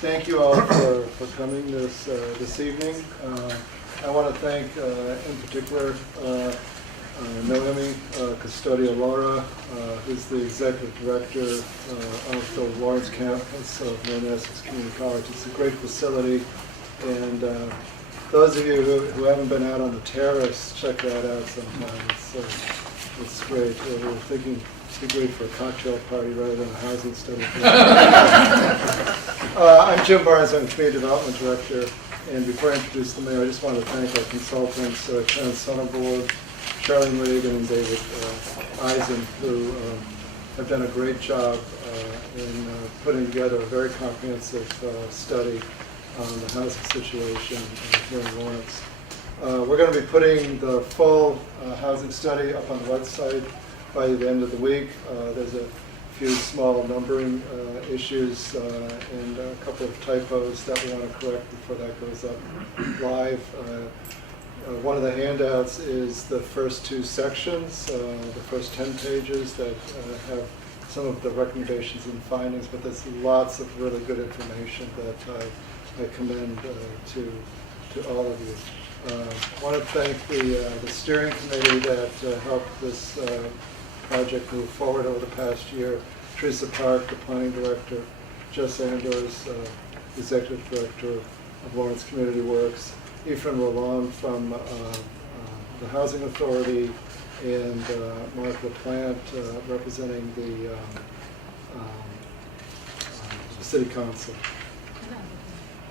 Thank you all for coming this evening. I want to thank in particular Noemi Custodia Laura, who's the Executive Director of the Lawrence campus of Mount Community College. It's a great facility, and those of you who haven't been out on the terrace, check that out sometime. It's great. We were thinking it'd be great for a cocktail party rather than a housing study. I'm Jim Barnes. I'm Community Development Director. And before I introduce the mayor, I just want to thank our consultants, Ken Sonneborg, Charlene Reagan, and David Eisen, who have done a great job in putting together a very comprehensive study on the housing situation here in Lawrence. We're going to be putting the full housing study up on the website by the end of the week. There's a few small numbering issues and a couple of typos that we want to correct before that goes up live. One of the handouts is the first two sections, the first 10 pages that have some of the recommendations and findings, but there's lots of really good information that I commend to all of you. I want to thank the steering committee that helped this project move forward over the past year. Teresa Park, the planning director, Jess Andors, executive director of Lawrence Community Works, Ephraim Roland from the Housing Authority, and Mark LaPlante representing the City Council.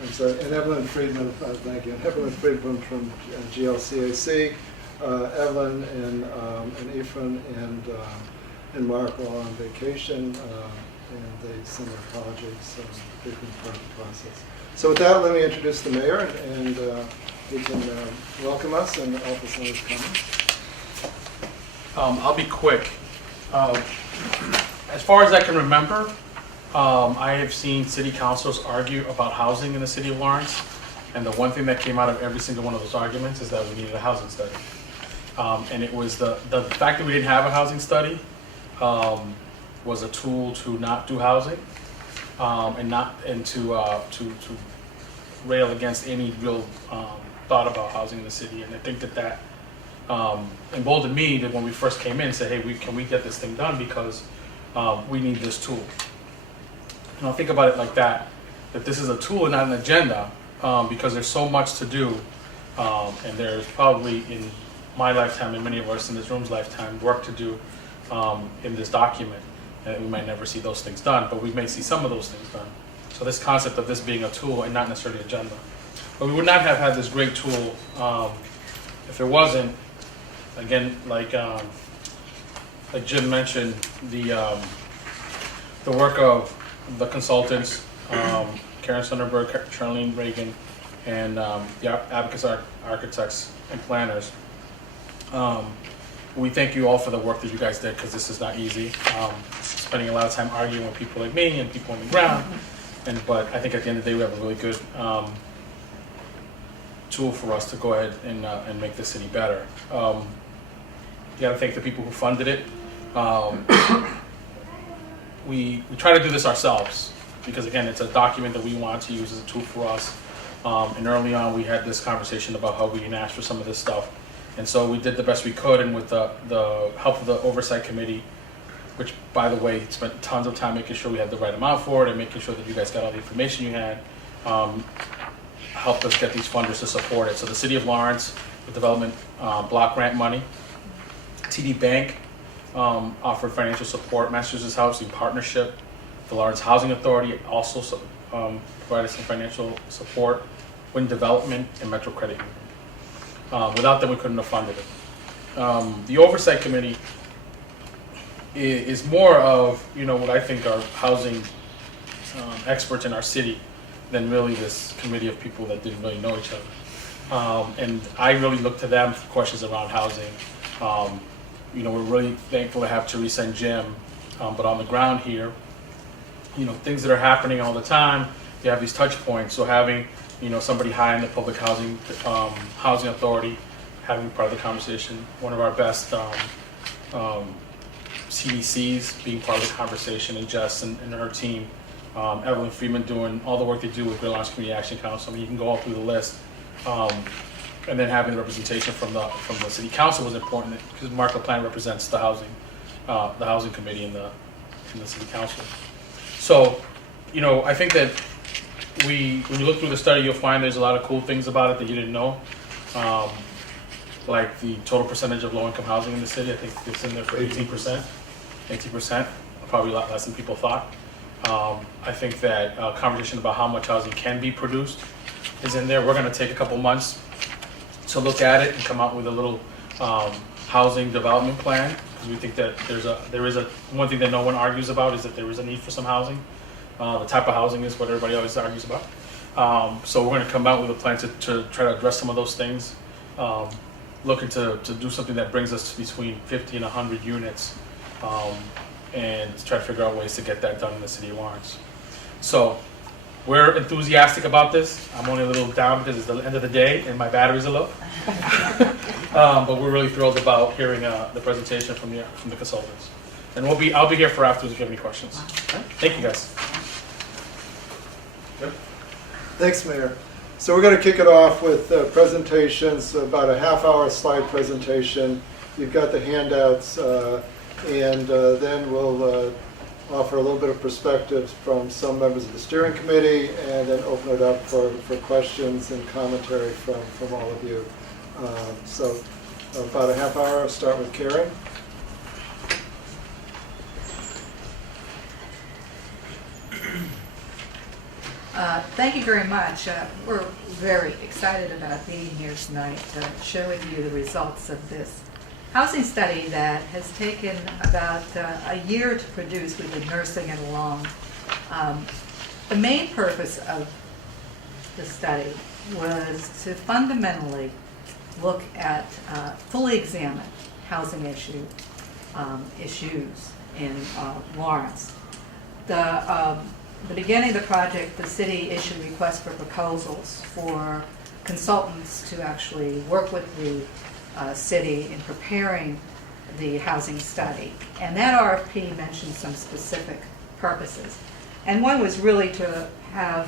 I'm sorry, and Evelyn Friedman, thank you, Evelyn Friedman from GLCAC. Evelyn and Ephraim and Mark were on vacation, and they sent their apologies, so they've been part of the process. So with that, let me introduce the mayor, and he can welcome us and help us on his comments. I'll be quick. As far as I can remember, I have seen city councilors argue about housing in the city of Lawrence, and the one thing that came out of every single one of those arguments is that we needed a housing study. And it was the fact that we didn't have a housing study was a tool to not do housing and to rail against any real thought about housing in the city. And I think that emboldened me that when we first came in, said, hey, can we get this thing done because we need this tool. And I'll think about it like that this is a tool and not an agenda because there's so much to do and there's probably in my lifetime and many of us in this room's lifetime work to do in this document, and we might never see those things done, but we may see some of those things done. So this concept of this being a tool and not necessarily agenda. But we would not have had this great tool if there wasn't, again, like Jim mentioned, the work of the consultants, Karen Sonneborg, Charlene Reagan, and the Abacus architects and planners. We thank you all for the work that you guys did because this is not easy. Spending a lot of time arguing with people like me and people on the ground, but I think at the end of the day we have a really good tool for us to go ahead and make the city better. You got to thank the people who funded it. We try to do this ourselves because again it's a document that we want to use as a tool for us. And early on we had this conversation about how we can ask for some of this stuff. And so we did the best we could, and with the help of the oversight committee, which, by the way, spent tons of time making sure we had the right amount for it and making sure that you guys got all the information you had, helped us get these funders to support it. So the City of Lawrence, the development block grant money, TD Bank offered financial support, Massachusetts Housing Partnership, the Lawrence Housing Authority also provided some financial support, Wind Development, and Metro Credit Union. Without them, we couldn't have funded it. The Oversight Committee is more of, what I think are housing experts in our city than really this committee of people that didn't really know each other. And I really look to them for questions around housing. We're really thankful to have Teresa and Jim, but on the ground here, things that are happening all the time, you have these touch points. So having, somebody high in the public housing authority, having part of the conversation, one of our best CDCs being part of the conversation, and Jess and her team, Evelyn Freeman doing all the work they do with Greater Lawrence Community Action Council. I mean, you can go all through the list. And then having the representation from the city council was important because Mark LaPlante represents the housing committee in the city council. So, I think that when you look through the study, you'll find there's a lot of cool things about it that you didn't know. Like the total percentage of low-income housing in the city, I think it's in there for 18%. 18%, probably a lot less than people thought. I think that conversation about how much housing can be produced is in there. We're going to take a couple months to look at it and come out with a little housing development plan, because we think that there is a one thing that no one argues about is that there is a need for some housing. The type of housing is what everybody always argues about. So we're going to come out with a plan to try to address some of those things. Looking to do something that brings us to between 50 and 100 units, and to try to figure out ways to get that done in the city of Lawrence. So we're enthusiastic about this. I'm only a little down because it's the end of the day and my battery's are low. But we're really thrilled about hearing the presentation from the consultants. And I'll be here for afterwards if you have any questions. Okay? Thank you, guys. Yep. Thanks, Mayor. So we're going to kick it off with presentations, about a half-hour slide presentation. You've got the handouts, and then we'll offer a little bit of perspective from some members of the steering committee, and then open it up for questions and commentary from all of you. So about a half hour. I'll start with Karen. Thank you very much. We're very excited about being here tonight to share with you the results of this housing study that has taken about a year to produce. We've been nursing it along. The main purpose of the study was to fundamentally look at, fully examine housing issues in Lawrence. The beginning of the project, the city issued requests for proposals for consultants to actually work with the city in preparing the housing study. And that RFP mentioned some specific purposes. And one was really to have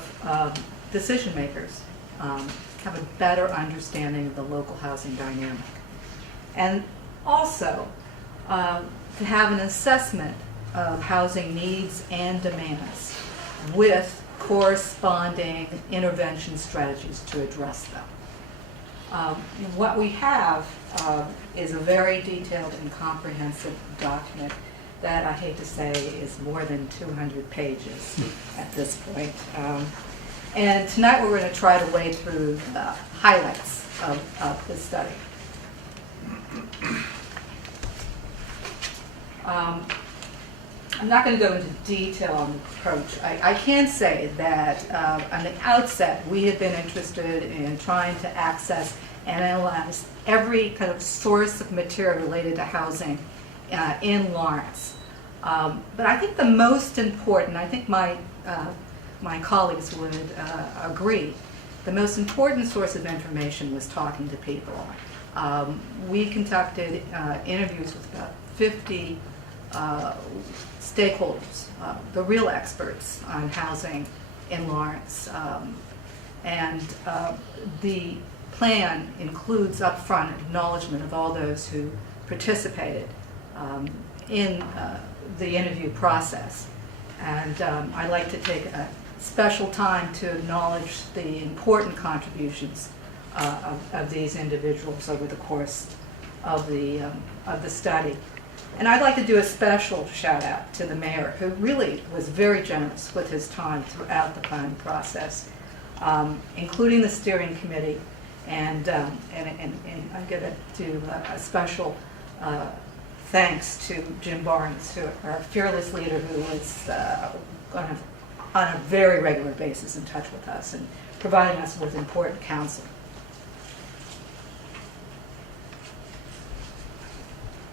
decision makers have a better understanding of the local housing dynamic. And also to have an assessment of housing needs and demands with corresponding intervention strategies to address them. What we have is a very detailed and comprehensive document that I hate to say is more than 200 pages at this point. And tonight we're going to try to wade through the highlights of this study. I'm not going to go into detail on the approach. I can say that on the outset, we have been interested in trying to access and analyze every kind of source of material related to housing in Lawrence. But I think the most important, I think my colleagues would agree, the most important source of information was talking to people. We conducted interviews with about 50 stakeholders, the real experts on housing in Lawrence. And the plan includes upfront acknowledgement of all those who participated in the interview process. And I'd like to take a special time to acknowledge the important contributions of these individuals over the course of the study. And I'd like to do a special shout out to the mayor, who really was very generous with his time throughout the planning process, including the steering committee. And I'm going to do a special thanks to Jim Barnes, our fearless leader, who was on a very regular basis in touch with us and providing us with important counsel.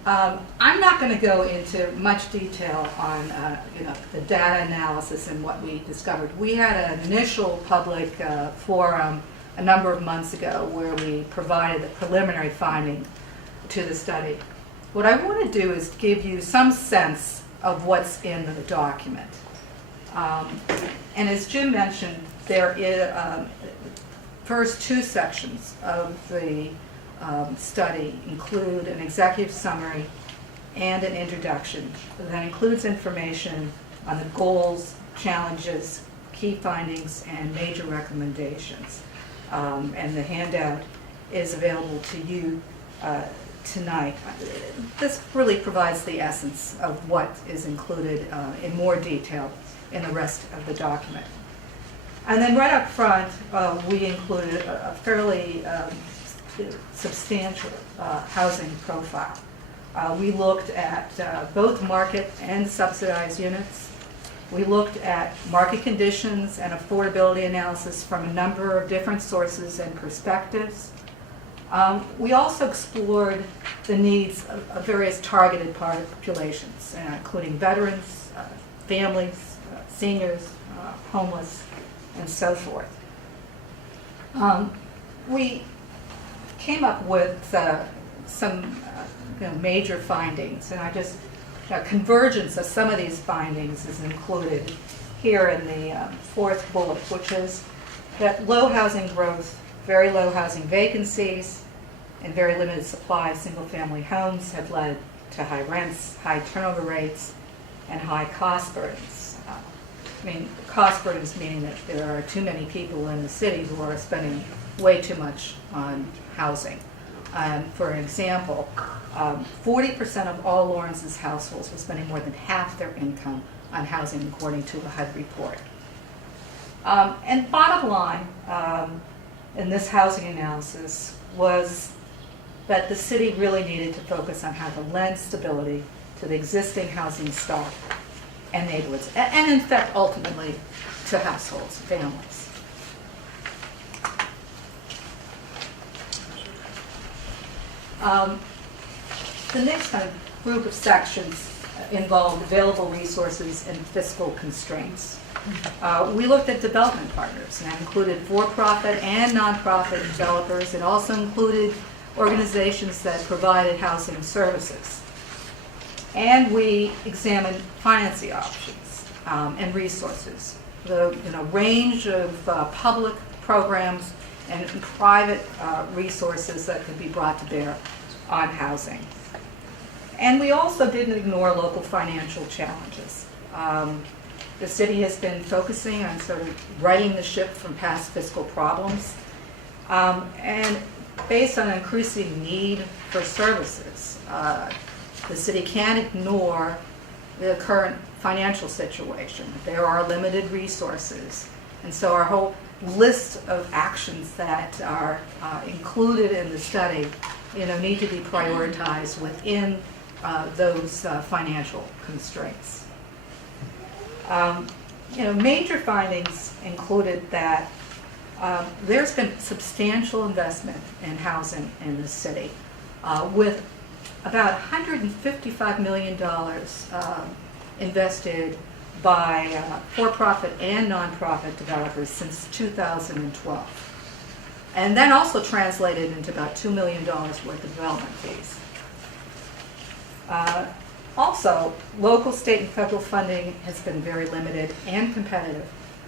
I'm not going to go into much detail on the data analysis and what we discovered. We had an initial public forum a number of months ago where we provided a preliminary finding to the study. What I want to do is give you some sense of what's in the document. And as Jim mentioned, there is first two sections of the study include an executive summary and an introduction that includes information on the goals, challenges, key findings, and major recommendations. And the handout is available to you tonight. This really provides the essence of what is included in more detail in the rest of the document. And then right up front, we included a fairly substantial housing profile. We looked at both market and subsidized units. We looked at market conditions and affordability analysis from a number of different sources and perspectives. We also explored the needs of various targeted populations, including veterans, families, seniors, homeless, and so forth. We came up with some major findings, and convergence of some of these findings is included here in the fourth bullet, which is that low housing growth, very low housing vacancies, and very limited supply of single-family homes have led to high rents, high turnover rates, and high cost burdens. Cost burdens meaning that there are too many people in the city who are spending way too much on housing. For example, 40% of all Lawrence's households were spending more than half their income on housing, according to a HUD report. And bottom line in this housing analysis was that the city really needed to focus on how to lend stability to the existing housing stock and neighborhoods, and in fact, ultimately, to households, families. The next kind of group of sections involved available resources and fiscal constraints. We looked at development partners, and that included for-profit and nonprofit developers. It also included organizations that provided housing services. And we examined financing options and resources, the range of public programs and private resources that could be brought to bear on housing. And we also didn't ignore local financial challenges. The city has been focusing on sort of righting the ship from past fiscal problems. And based on an increasing need for services, the city can't ignore the current financial situation. There are limited resources. And so our whole list of actions that are included in the study need to be prioritized within those financial constraints. Major findings included that there's been substantial investment in housing in the city, with about $155 million invested by for-profit and nonprofit developers since 2012. And that also translated into about $2 million worth of development fees. Also, local, state, and federal funding has been very limited and competitive,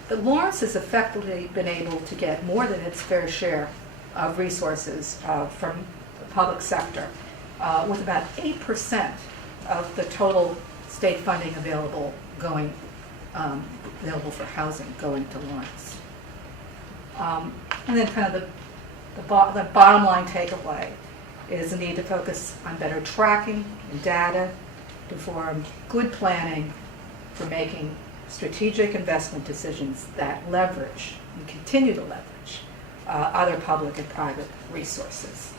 but Lawrence has effectively been able to get more than its fair share of resources from the public sector, with about 8% of the total state funding available for housing going to Lawrence. And then kind of the bottom line takeaway is the need to focus on better tracking and data to form good planning for making strategic investment decisions that leverage and continue to leverage other public and private resources.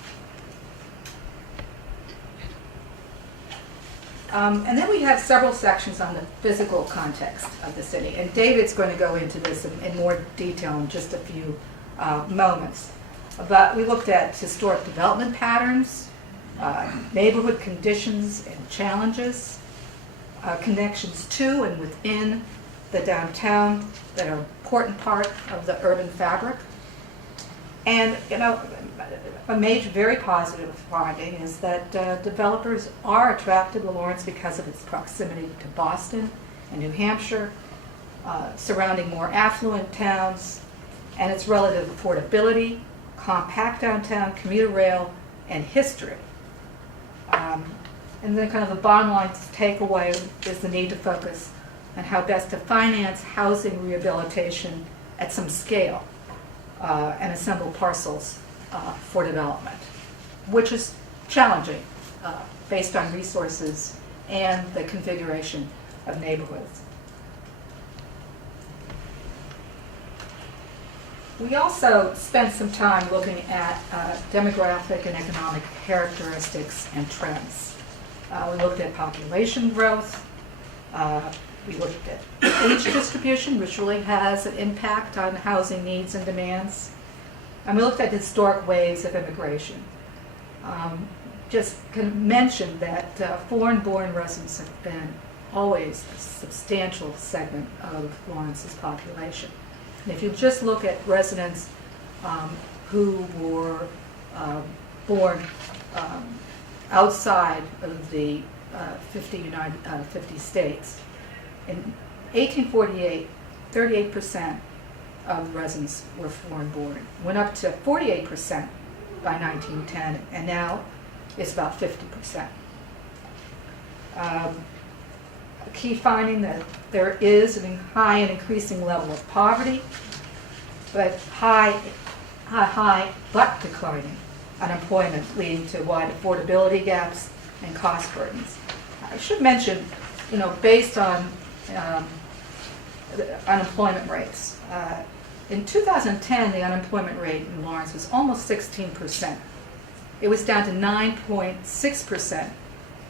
And then we have several sections on the physical context of the city. And David's going to go into this in more detail in just a few moments. But we looked at historic development patterns, neighborhood conditions and challenges, connections to and within the downtown that are an important part of the urban fabric. And, a major, very positive finding is that developers are attracted to Lawrence because of its proximity to Boston and New Hampshire, surrounding more affluent towns, and its relative affordability, compact downtown, commuter rail, and history. And then kind of the bottom line takeaway is the need to focus on how best to finance housing rehabilitation at some scale and assemble parcels for development, which is challenging based on resources and the configuration of neighborhoods. We also spent some time looking at demographic and economic characteristics and trends. We looked at population growth. We looked at age distribution, which really has an impact on housing needs and demands. And we looked at historic waves of immigration. Just can mention that foreign-born residents have been always a substantial segment of Lawrence's population. And if you just look at residents who were born outside of the 50 states, in 1848, 38% of residents were foreign-born. Went up to 48% by 1910, and now it's about 50%. A key finding that there is a high and increasing level of poverty, but high but declining unemployment, leading to wide affordability gaps and cost burdens. I should mention, based on the unemployment rates. In 2010, the unemployment rate in Lawrence was almost 16%. It was down to 9.6%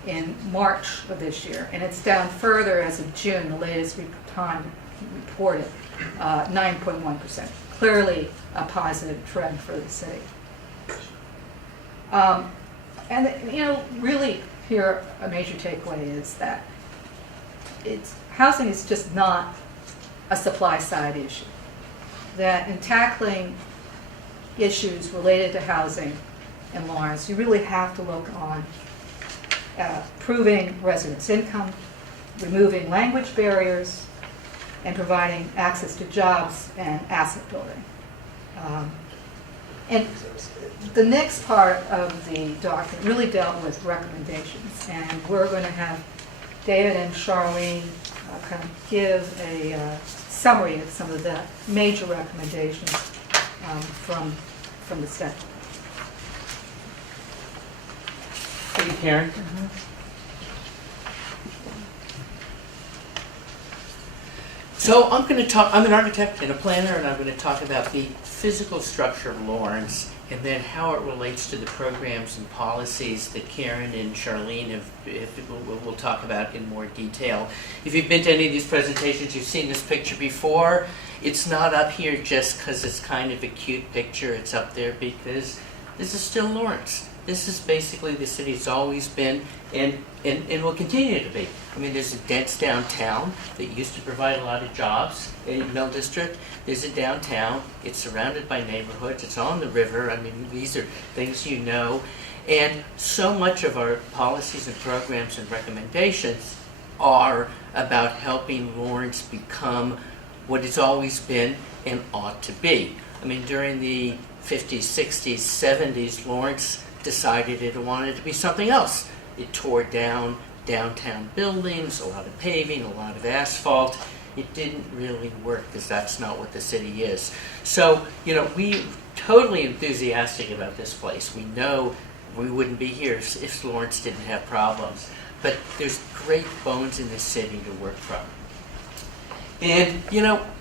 in March of this year, and it's down further as of June, the latest time reported, 9.1%. Clearly a positive trend for the city. Really here a major takeaway is that housing is just not a supply side issue. That in tackling issues related to housing in Lawrence, you really have to look on improving residents' income, removing language barriers, and providing access to jobs and asset building. And the next part of the document really dealt with recommendations, and we're going to have David and Charlene kind of give a summary of some of the major recommendations from the study. Thank you, Karen. So I'm going to talk, I'm an architect and a planner, and I'm going to talk about the physical structure of Lawrence and then how it relates to the programs and policies that Karen and Charlene will talk about in more detail. If you've been to any of these presentations, you've seen this picture before. It's not up here just because it's kind of a cute picture. It's up there because this is still Lawrence. This is basically the city it's always been and will continue to be. I mean, there's a dense downtown that used to provide a lot of jobs in Mill District. There's a downtown. It's surrounded by neighborhoods. It's on the river. I mean, these are things you know. And so much of our policies and programs and recommendations are about helping Lawrence become what it's always been and ought to be. I mean, during the 50s, 60s, 70s, Lawrence decided it wanted to be something else. It tore down downtown buildings, a lot of paving, a lot of asphalt. It didn't really work because that's not what the city is. So, we're totally enthusiastic about this place. We know we wouldn't be here if Lawrence didn't have problems. But there's great bones in this city to work from. And,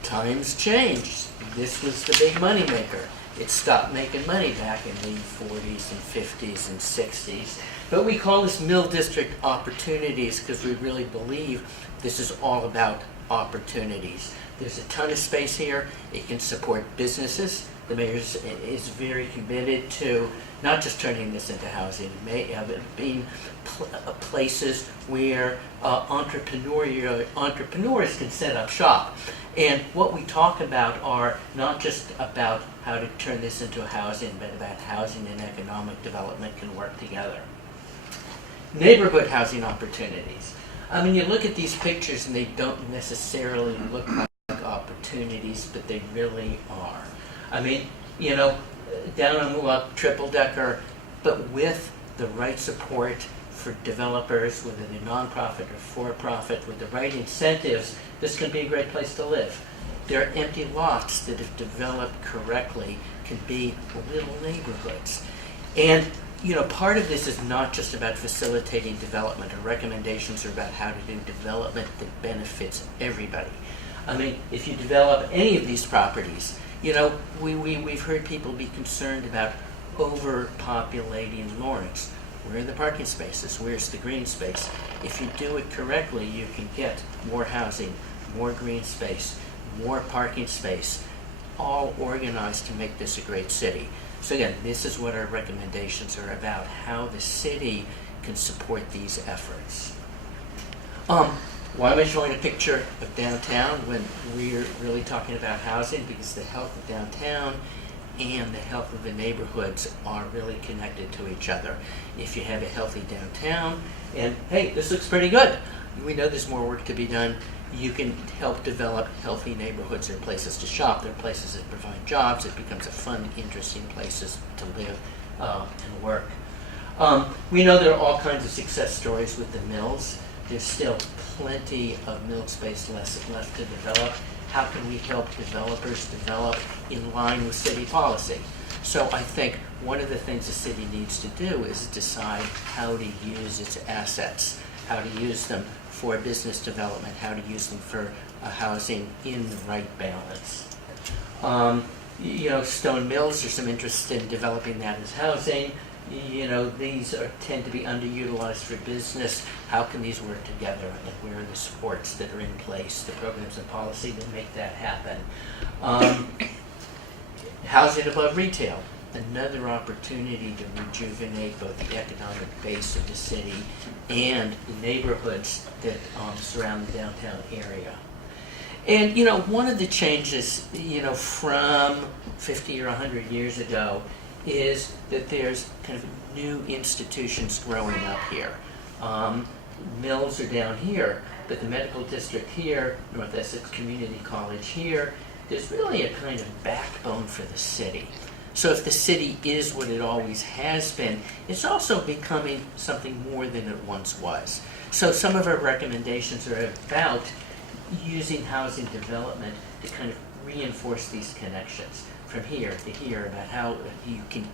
times changed. This was the big money maker. It stopped making money back in the 40s and 50s and 60s. But we call this Mill District Opportunities because we really believe this is all about opportunities. There's a ton of space here. It can support businesses, The mayor is very committed to not just turning this into housing, being places where entrepreneurs can set up shop. And what we talk about are not just about how to turn this into housing, but about housing and economic development can work together. Neighborhood housing opportunities. I mean, you look at these pictures and they don't necessarily look like opportunities, but they really are. I mean, you know, down on Moolock, triple decker, but with the right support for developers, whether they're nonprofit or for-profit, with the right incentives, this can be a great place to live. There are empty lots that, if developed correctly, can be little neighborhoods. And you know, part of this is not just about facilitating development. Our recommendations are about how to do development that benefits everybody. I mean, if you develop any of these properties, you know, we've heard people be concerned about overpopulating Lawrence. Where are the parking spaces? Where's the green space? If you do it correctly, you can get more housing, more green space, more parking space, all organized to make this a great city. So again, this is what our recommendations are about, how the city can support these efforts. Why am I showing a picture of downtown when we're really talking about housing? Because the health of downtown and the health of the neighborhoods are really connected to each other. If you have a healthy downtown, and hey, this looks pretty good, we know there's more work to be done, you can help develop healthy neighborhoods. There are places to shop, there are places that provide jobs, it becomes a fun, interesting places to live and work. We know there are all kinds of success stories with the mills. There's still plenty of mill space left to develop. How can we help developers develop in line with city policy? So I think one of the things the city needs to do is decide how to use its assets, how to use them for business development, how to use them for housing in the right balance. You know, stone mills, there's some interest in developing that as housing. You know, these tend to be underutilized for business. How can these work together? And where are the supports that are in place, the programs and policy that make that happen? Housing above retail, another opportunity to rejuvenate both the economic base of the city and the neighborhoods that surround the downtown area. And, you know, one of the changes, you know, from 50 or 100 years ago is that there's kind of new institutions growing up here. Mills are down here, but the medical district here, North Essex Community College here, there's really a kind of backbone for the city. So if the city is what it always has been, it's also becoming something more than it once was. So some of our recommendations are about using housing development to kind of reinforce these connections from here to here, about how you can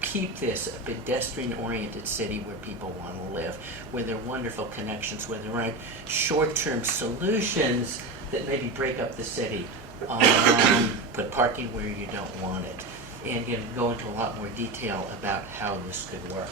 keep this a pedestrian-oriented city where people want to live, where there are wonderful connections, where there aren't short-term solutions that maybe break up the city, put parking where you don't want it, and again, go into a lot more detail about how this could work.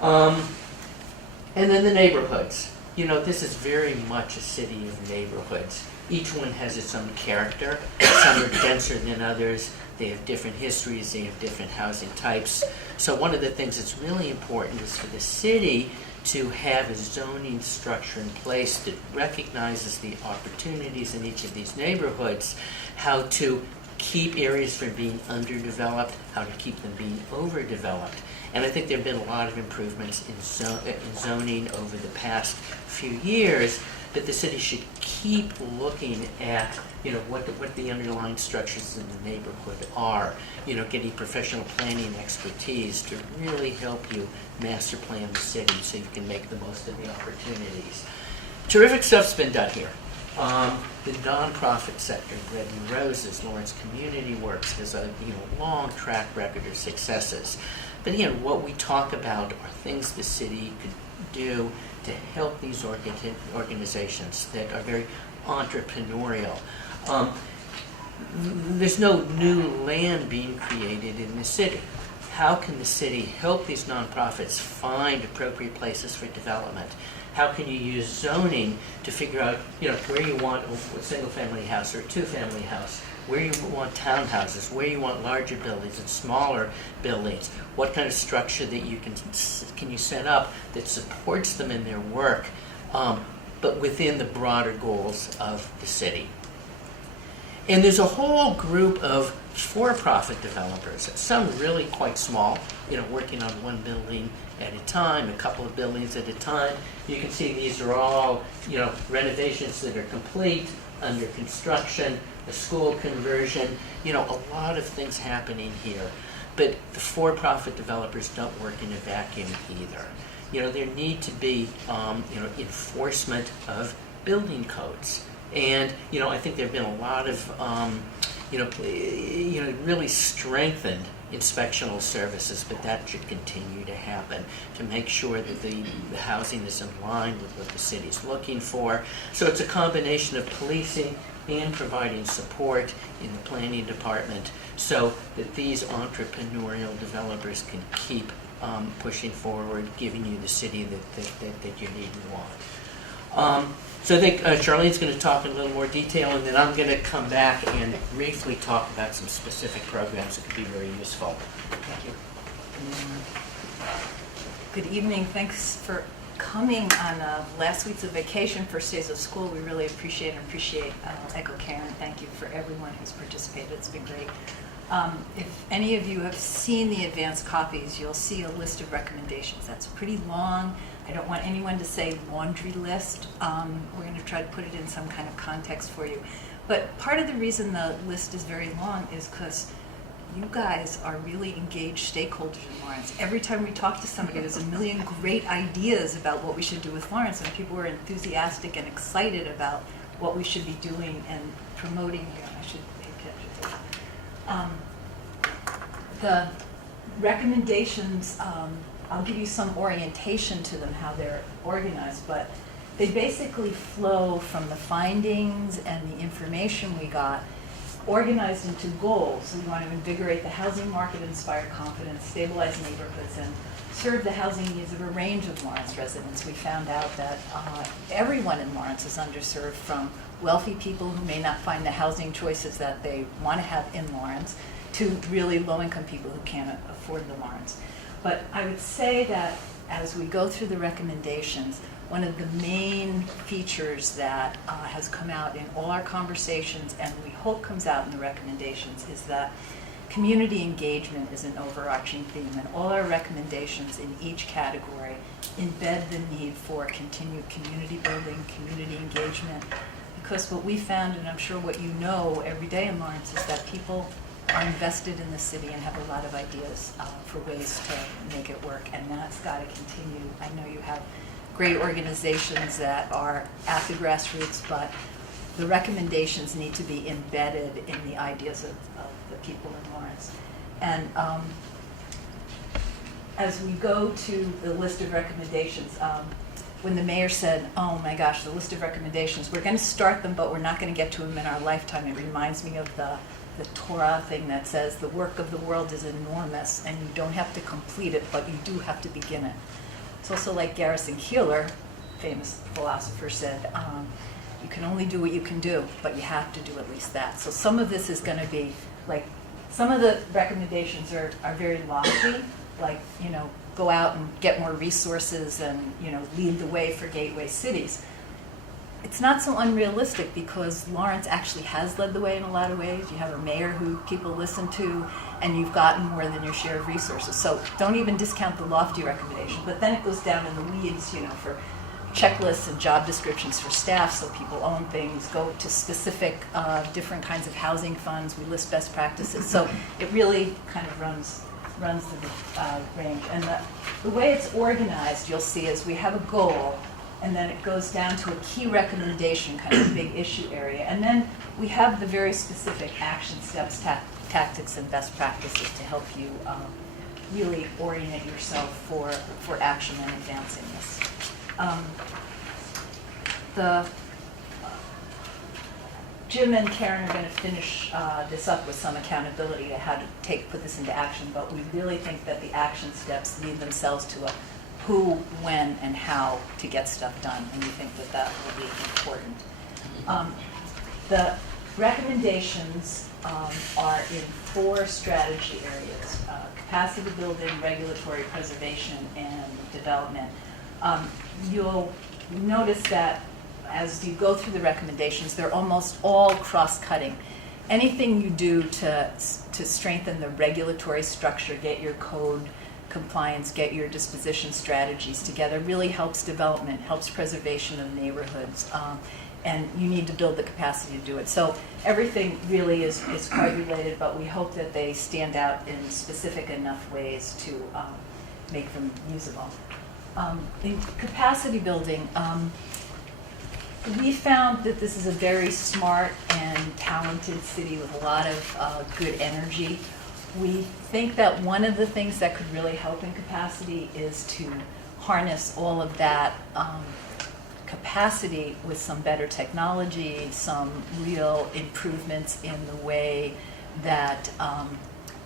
And then the neighborhoods. You know, this is very much a city of neighborhoods. Each one has its own character. Some are denser than others. They have different histories. They have different housing types. So one of the things that's really important is for the city to have a zoning structure in place that recognizes the opportunities in each of these neighborhoods, how to keep areas from being underdeveloped, how to keep them being overdeveloped. And I think there have been a lot of improvements in zoning over the past few years, that the city should keep looking at, you know, what the underlying structures in the neighborhood are, you know, getting professional planning expertise to really help you master plan the city so you can make the most of the opportunities. Terrific stuff's been done here. The nonprofit sector, Bread and Roses, Lawrence Community Works, has a long track record of successes. But again, what we talk about are things the city could do to help these organizations that are very entrepreneurial. There's no new land being created in the city. How can the city help these nonprofits find appropriate places for development? How can you use zoning to figure out, where you want a single-family house or a two-family house? where you want townhouses, where you want larger buildings and smaller buildings, what kind of structure that you can you set up that supports them in their work, but within the broader goals of the city. And there's a whole group of for-profit developers, some really quite small, working on one building at a time, a couple of buildings at a time. You can see these are all, renovations that are complete, under construction, a school conversion, a lot of things happening here. But the for-profit developers don't work in a vacuum either. There need to be, enforcement of building codes. And, I think there have been a lot of, really strengthened inspectional services, but that should continue to happen to make sure that the housing is in line with what the city's looking for. So it's a combination of policing and providing support in the planning department so that these entrepreneurial developers can keep pushing forward, giving you the city that you need and want. So I think Charlene's going to talk in a little more detail, and then I'm going to come back and briefly talk about some specific programs that could be very useful. Thank you. Good evening. Thanks for coming on last week's of vacation, first days of school. We really appreciate Echo Karen. Thank you for everyone who's participated. It's been great. If any of you have seen the advanced copies, you'll see a list of recommendations. That's pretty long. I don't want anyone to say laundry list. We're going to try to put it in some kind of context for you. But part of the reason the list is very long is because you guys are really engaged stakeholders in Lawrence. Every time we talk to somebody, there's a million great ideas about what we should do with Lawrence, and people are enthusiastic and excited about what we should be doing and promoting here. I should pay attention to that. The recommendations, I'll give you some orientation to them, how they're organized, but they basically flow from the findings and the information we got, organized into goals. So we want to invigorate the housing market, inspire confidence, stabilize neighborhoods, and serve the housing needs of a range of Lawrence residents. We found out that everyone in Lawrence is underserved, from wealthy people who may not find the housing choices that they want to have in Lawrence to really low-income people who can't afford the Lawrence. But I would say that as we go through the recommendations, one of the main features that has come out in all our conversations, and we hope comes out in the recommendations, is that community engagement is an overarching theme, and all our recommendations in each category embed the need for continued community building, community engagement, because what we found, and I'm sure what you know every day in Lawrence, is that people are invested in the city and have a lot of ideas for ways to make it work, and that's got to continue. I know you have great organizations that are at the grassroots, but the recommendations need to be embedded in the ideas of the people in Lawrence. And as we go to the list of recommendations, when the mayor said, oh my gosh, the list of recommendations, we're going to start them, but we're not going to get to them in our lifetime, it reminds me of the Torah thing that says the work of the world is enormous and you don't have to complete it, but you do have to begin it. It's also like Garrison Keillor, famous philosopher, said, you can only do what you can do, but you have to do at least that. So some of this is going to be like, some of the recommendations are very lofty, like, go out and get more resources and, lead the way for gateway cities. It's not so unrealistic because Lawrence actually has led the way in a lot of ways. You have a mayor who people listen to, and you've gotten more than your share of resources. So don't even discount the lofty recommendation. But then it goes down in the weeds, for checklists and job descriptions for staff so people own things, go to specific different kinds of housing funds. We list best practices. So it really kind of runs the range. And the way it's organized, you'll see, is we have a goal, and then it goes down to a key recommendation, kind of a big issue area. And then we have the very specific action steps, tactics, and best practices to help you really orient yourself for action and advancing this. Jim and Karen are going to finish this up with some accountability to how to put this into action, but we really think that the action steps lead themselves to a who, when, and how to get stuff done, and we think that will be important. The recommendations are in 4 strategy areas: capacity building, regulatory preservation, and development. You'll notice that as you go through the recommendations, they're almost all cross-cutting. Anything you do to strengthen the regulatory structure, get your code compliance, get your disposition strategies together, really helps development, helps preservation of neighborhoods, and you need to build the capacity to do it. So everything really is quite related, but we hope that they stand out in specific enough ways to make them usable. In capacity building, we found that this is a very smart and talented city with a lot of good energy. We think that one of the things that could really help in capacity is to harness all of that capacity with some better technology, some real improvements in the way that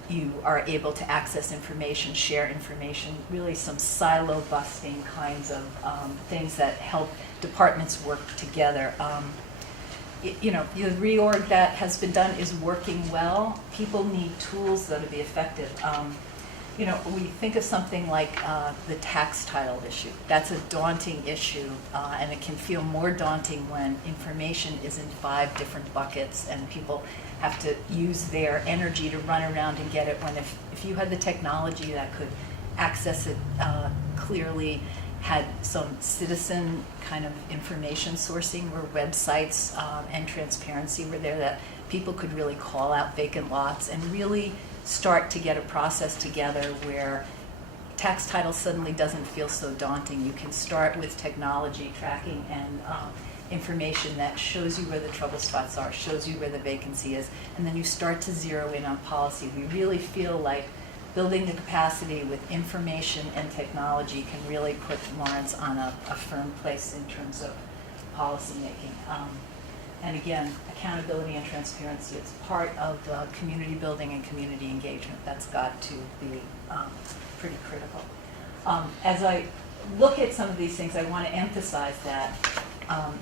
you are able to access information, share information, really some silo busting kinds of things that help departments work together. The reorg that has been done is working well. People need tools though to be effective. We think of something like the tax title issue. That's a daunting issue, and it can feel more daunting when information is in 5 different buckets and people have to use their energy to run around and get it, when if you had the technology that could access it clearly, had some citizen kind of information sourcing where websites and transparency were there, that people could really call out vacant lots and really start to get a process together where tax title suddenly doesn't feel so daunting. You can start with technology tracking and information that shows you where the trouble spots are, shows you where the vacancy is, and then you start to zero in on policy. We really feel like building the capacity with information and technology can really put Lawrence on a firm place in terms of policy making. And again, accountability and transparency is part of community building and community engagement. That's got to be pretty critical. As I look at some of these things, I want to emphasize that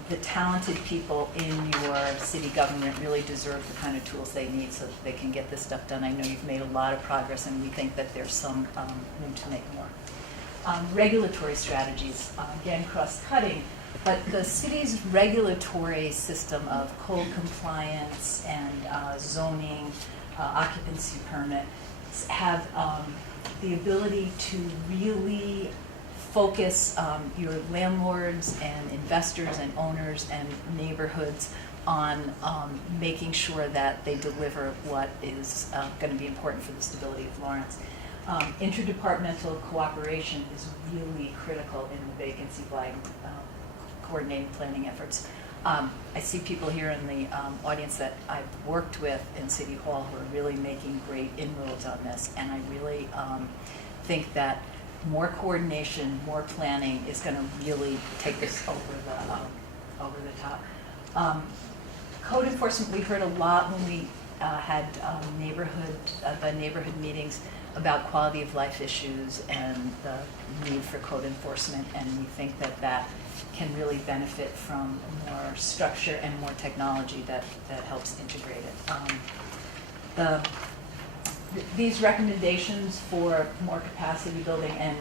the talented people in your city government really deserve the kind of tools they need so that they can get this stuff done. I know you've made a lot of progress, and we think that there's some room to make more. Regulatory strategies, again, cross-cutting, but the city's regulatory system of code compliance and zoning, occupancy permits have the ability to really focus your landlords and investors and owners and neighborhoods on making sure that they deliver what is going to be important for the stability of Lawrence. Interdepartmental cooperation is really critical in the vacancy flagging, coordinating planning efforts. I see people here in the audience that I've worked with in City Hall who are really making great inroads on this, and I really think that more coordination, more planning is going to really take this over the top. Code enforcement, we heard a lot when we had the neighborhood meetings about quality of life issues and the need for code enforcement, and we think that that can really benefit from more structure and more technology that helps integrate it. These recommendations for more capacity building and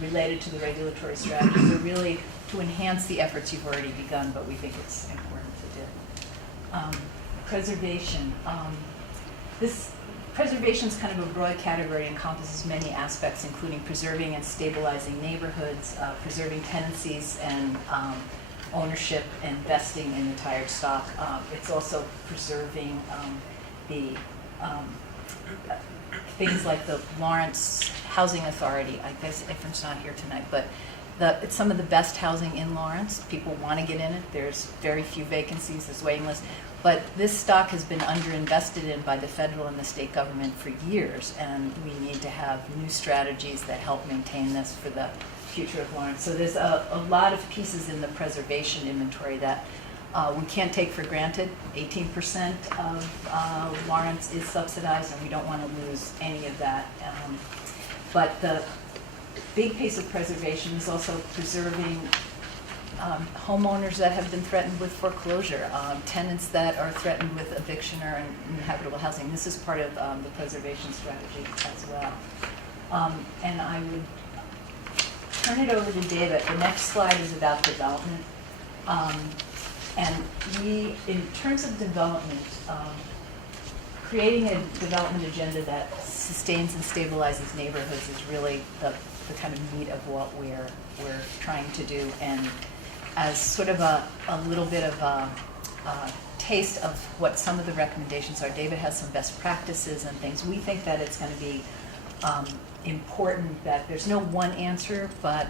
related to the regulatory strategies are really to enhance the efforts you've already begun, but we think it's important to do. Preservation. Preservation is kind of a broad category, encompasses many aspects, including preserving and stabilizing neighborhoods, preserving tenancies and ownership and vesting in retired stock. It's also preserving the things like the Lawrence Housing Authority. I guess Efren's not here tonight, but it's some of the best housing in Lawrence. People want to get in it. There's very few vacancies, there's waiting lists. But this stock has been underinvested in by the federal and the state government for years, and we need to have new strategies that help maintain this for the future of Lawrence. So there's a lot of pieces in the preservation inventory that we can't take for granted. 18% of Lawrence is subsidized, and we don't want to lose any of that. But the big piece of preservation is also preserving homeowners that have been threatened with foreclosure, tenants that are threatened with eviction or inhabitable housing. This is part of the preservation strategy as well. And I would turn it over to David. The next slide is about development. And we, in terms of development, creating a development agenda that sustains and stabilizes neighborhoods is really the kind of meat of what we're trying to do. And as sort of a little bit of a taste of what some of the recommendations are, David has some best practices and things. We think that it's going to be important that there's no one answer, but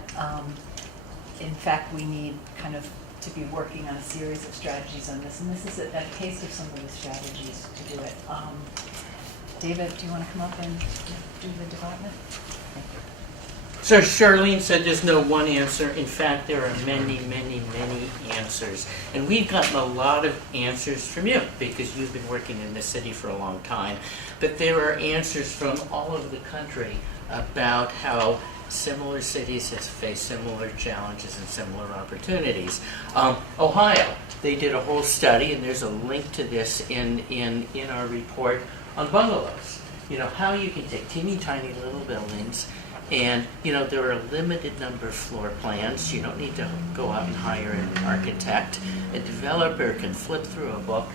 in fact we need kind of to be working on a series of strategies on this, and this is a taste of some of the strategies to do it. David, do you want to come up and do the development? Thank you. So Charlene said there's no one answer. In fact, there are many, many, many answers. And we've gotten a lot of answers from you because you've been working in this city for a long time. But there are answers from all over the country about how similar cities have faced similar challenges and similar opportunities. Ohio, they did a whole study, and there's a link to this in our report on bungalows. You know, how you can take teeny tiny little buildings, and you know, there are a limited number of floor plans. You don't need to go out and hire an architect. A developer can flip through a book,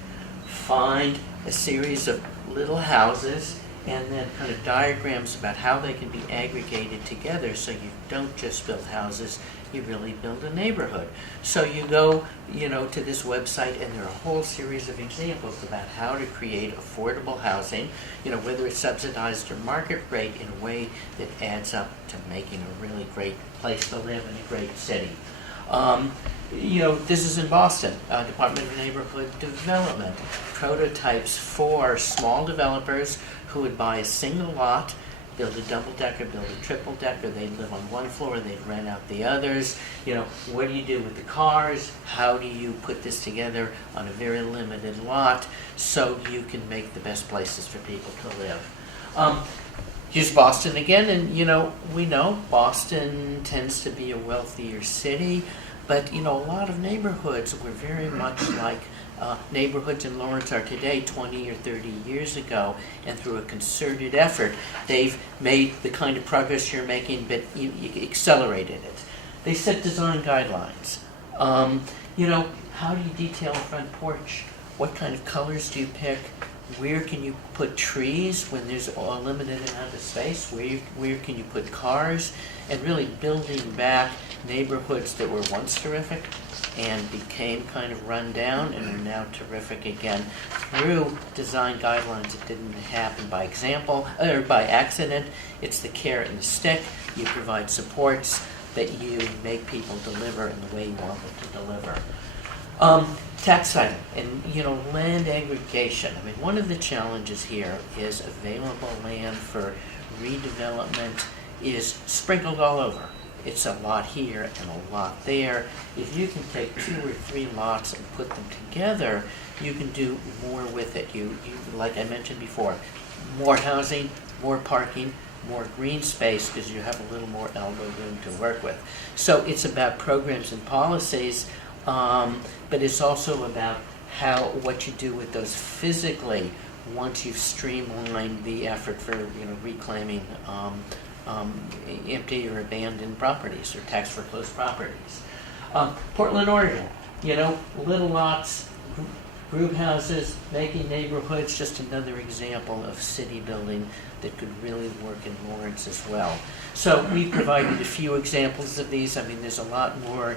find a series of little houses, and then kind of diagrams about how they can be aggregated together so you don't just build houses, you really build a neighborhood. So you go, you know, to this website, and there are a whole series of examples about how to create affordable housing, you know, whether it's subsidized or market rate, in a way that adds up to making a really great place to live in a great city. You know, this is in Boston, Department of Neighborhood Development. Prototypes for small developers who would buy a single lot, build a double-decker, build a triple-decker. They'd live on one floor, they'd rent out the others. You know, what do you do with the cars? How do you put this together on a very limited lot so you can make the best places for people to live? Here's Boston again, and you know, we know Boston tends to be a wealthier city, but you know, a lot of neighborhoods were very much like neighborhoods in Lawrence are today 20 or 30 years ago, and through a concerted effort, they've made the kind of progress you're making, but you accelerated it. They set design guidelines. You know, how do you detail a front porch? What kind of colors do you pick? Where can you put trees when there's a limited amount of space? Where can you put cars? And really building back neighborhoods that were once terrific and became kind of run down and are now terrific again through design guidelines. It didn't happen by example or by accident. It's the carrot and the stick. You provide supports that you make people deliver in the way you want them to deliver. Tax title and, you know, land aggregation. I mean, one of the challenges here is available land for redevelopment is sprinkled all over. It's a lot here and a lot there. If you can take 2 or 3 lots and put them together, you can do more with it. You like I mentioned before, more housing, more parking, more green space because you have a little more elbow room to work with. So it's about programs and policies, but it's also about what you do with those physically once you've streamlined the effort for reclaiming empty or abandoned properties or tax foreclosed properties. Portland, Oregon, little lots, group houses, making neighborhoods, just another example of city building that could really work in Lawrence as well. So we provided a few examples of these. I mean, there's a lot more,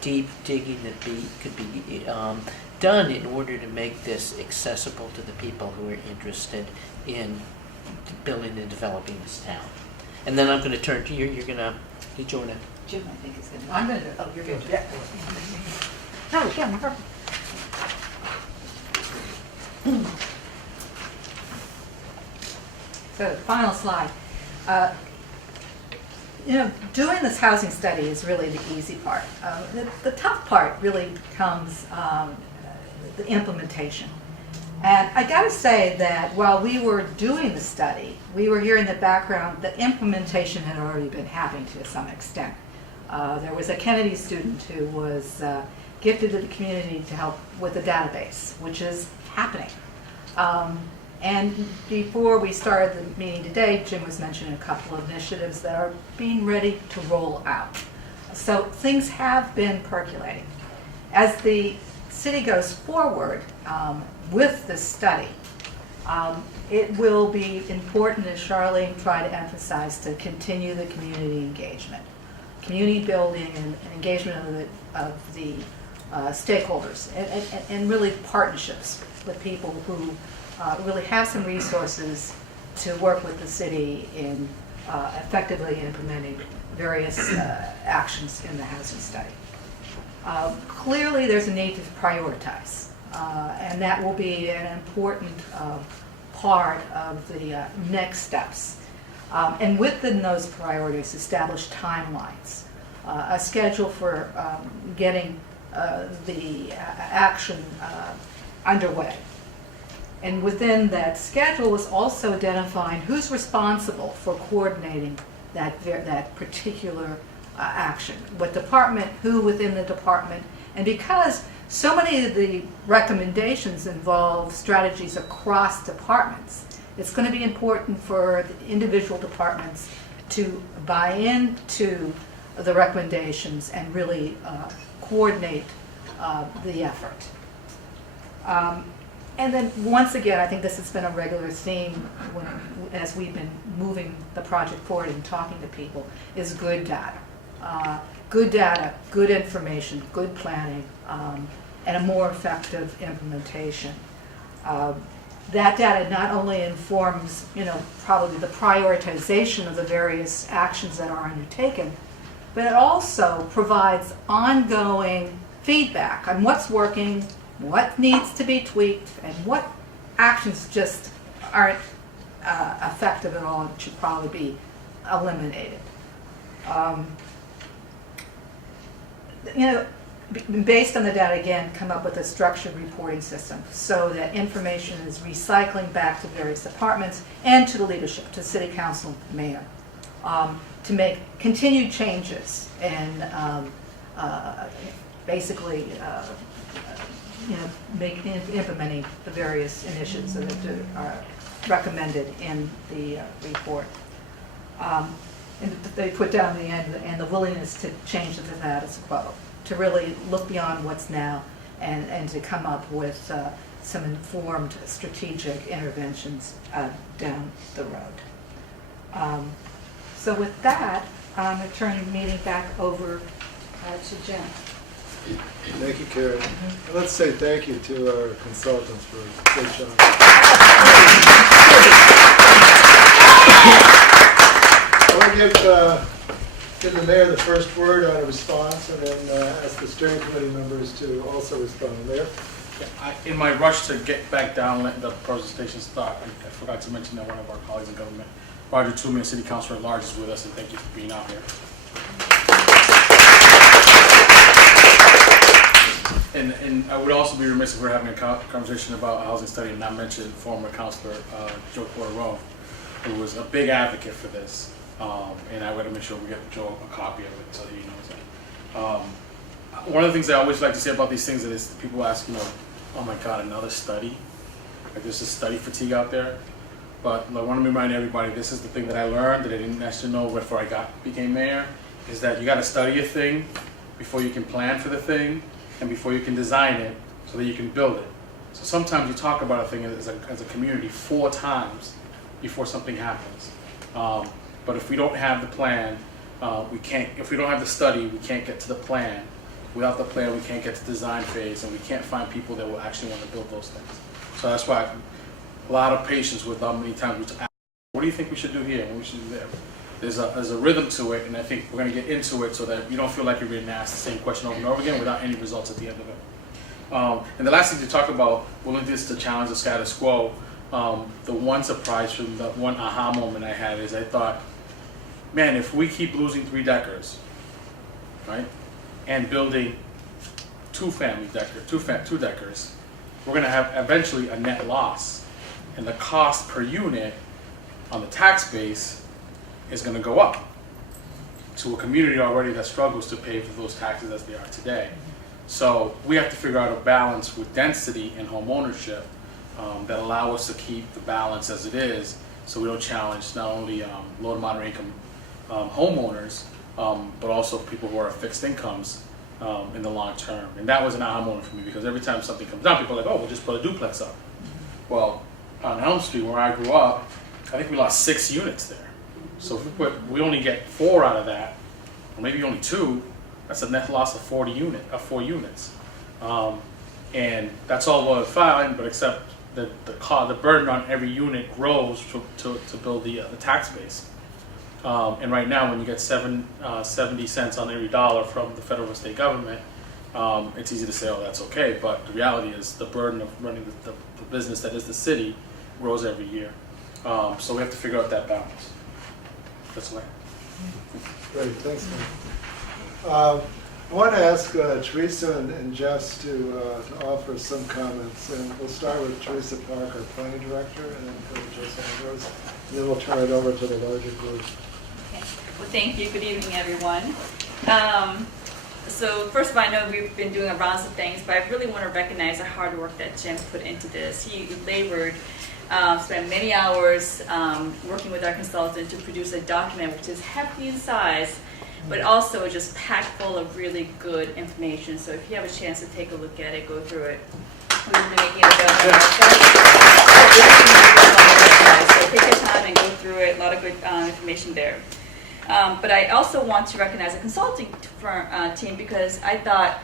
deep digging that could be done in order to make this accessible to the people who are interested in building and developing this town. And then I'm going to turn to you. Did you want to? Jim, I think is going to. I'm going to. Oh, you're going to. Yeah. No, yeah, perfect. So the final slide. Doing this housing study is really the easy part. The tough part really becomes the implementation. And I got to say that while we were doing the study, we were hearing in the background that implementation had already been happening to some extent. There was a Kennedy student who was gifted to the community to help with the database, which is happening. And before we started the meeting today, Jim was mentioning a couple of initiatives that are being ready to roll out. So things have been percolating. As the city goes forward with this study, it will be important, as Charlene tried to emphasize, to continue the community engagement, community building and engagement of the stakeholders, and really partnerships with people who really have some resources to work with the city in effectively implementing various actions in the housing study. Clearly, there's a need to prioritize, and that will be an important part of the next steps. And within those priorities, establish timelines, a schedule for getting the action underway. And within that schedule was also identifying who's responsible for coordinating that particular action, what department, who within the department. And because so many of the recommendations involve strategies across departments, it's going to be important for the individual departments to buy into the recommendations and really coordinate the effort. And then once again, I think this has been a regular theme as we've been moving the project forward and talking to people, is good data. Good data, good information, good planning, and a more effective implementation. That data not only informs, probably the prioritization of the various actions that are undertaken, but it also provides ongoing feedback on what's working, what needs to be tweaked, and what actions just aren't effective at all and should probably be eliminated. Based on the data, again, come up with a structured reporting system so that information is recycling back to various departments and to the leadership, to city council, mayor, to make continued changes and basically implementing the various initiatives that are recommended in the report. And they put down the end and the willingness to change the status quo, to really look beyond what's now and to come up with some informed strategic interventions down the road. So with that, I'm going to turn the meeting back over to Jim. Thank you, Karen. And let's say thank you to our consultants for a good job. I want to give the mayor the first word on a response, and then ask the steering committee members to also respond. Mayor? In my rush to get back down, let the presentation start, I forgot to mention that one of our colleagues in government, Roger Toomey, City Councilor at Large, is with us, and thank you for being out here. And I would also be remiss if we're having a conversation about a housing study and not mention former Councilor Joe Porterone, who was a big advocate for this. And I want to make sure we get Joe a copy of it so that he knows it. One of the things I always like to say about these things is people ask, oh my God, another study? Like there's a study fatigue out there. But I want to remind everybody, this is the thing that I learned that I didn't actually know before I became mayor, is that you got to study a thing before you can plan for the thing and before you can design it so that you can build it. So sometimes you talk about a thing as a community 4 times before something happens. But if we don't have the plan, we can't. If we don't have the study, we can't get to the plan. Without the plan, we can't get to the design phase, and we can't find people that will actually want to build those things. So that's why a lot of patience with how many times we ask, what do you think we should do here? What we should do there? There's a rhythm to it, and I think we're going to get into it so that you don't feel like you're being asked the same question over and over again without any results at the end of it. And the last thing to talk about, willingness to challenge the status quo. The one surprise from the one aha moment I had is I thought, man, if we keep losing 3-deckers, right, and building 2-deckers, we're going to have eventually a net loss, and the cost per unit on the tax base is going to go up. to a community already that struggles to pay for those taxes as they are today. So we have to figure out a balance with density and home ownership that allow us to keep the balance as it is, so we don't challenge not only low to moderate income homeowners, but also people who are fixed incomes in the long term. And that was an aha moment for me, because every time something comes down, people are like, oh, we'll just put a duplex up. Well, on Elm Street, where I grew up, I think we lost 6 units there. So if we only get 4 out of that, or maybe only 2, that's a net loss of 4 units. And that's all well and fine, but except the burden on every unit grows to build the tax base. And right now, when you get 70 cents on every dollar from the federal and state government, it's easy to say, oh, that's okay. But the reality is the burden of running the business that is the city grows every year. So we have to figure out that balance. That's the way. Great, thanks, man. I want to ask Teresa and Jess to offer some comments, and we'll start with Teresa Park, our planning director, and then go to Jess Andrews, and then we'll turn it over to the larger group. Okay. Well, thank you. Good evening, everyone. So first of all, I know we've been doing a rounds of things, but I really want to recognize the hard work that Jim put into this. He labored, spent many hours working with our consultant to produce a document which is hefty in size, but also just packed full of really good information. So if you have a chance to take a look at it, go through it. We'll be making it available. So take your time and go through it. A lot of good information there. But I also want to recognize the consulting firm, team, because I thought,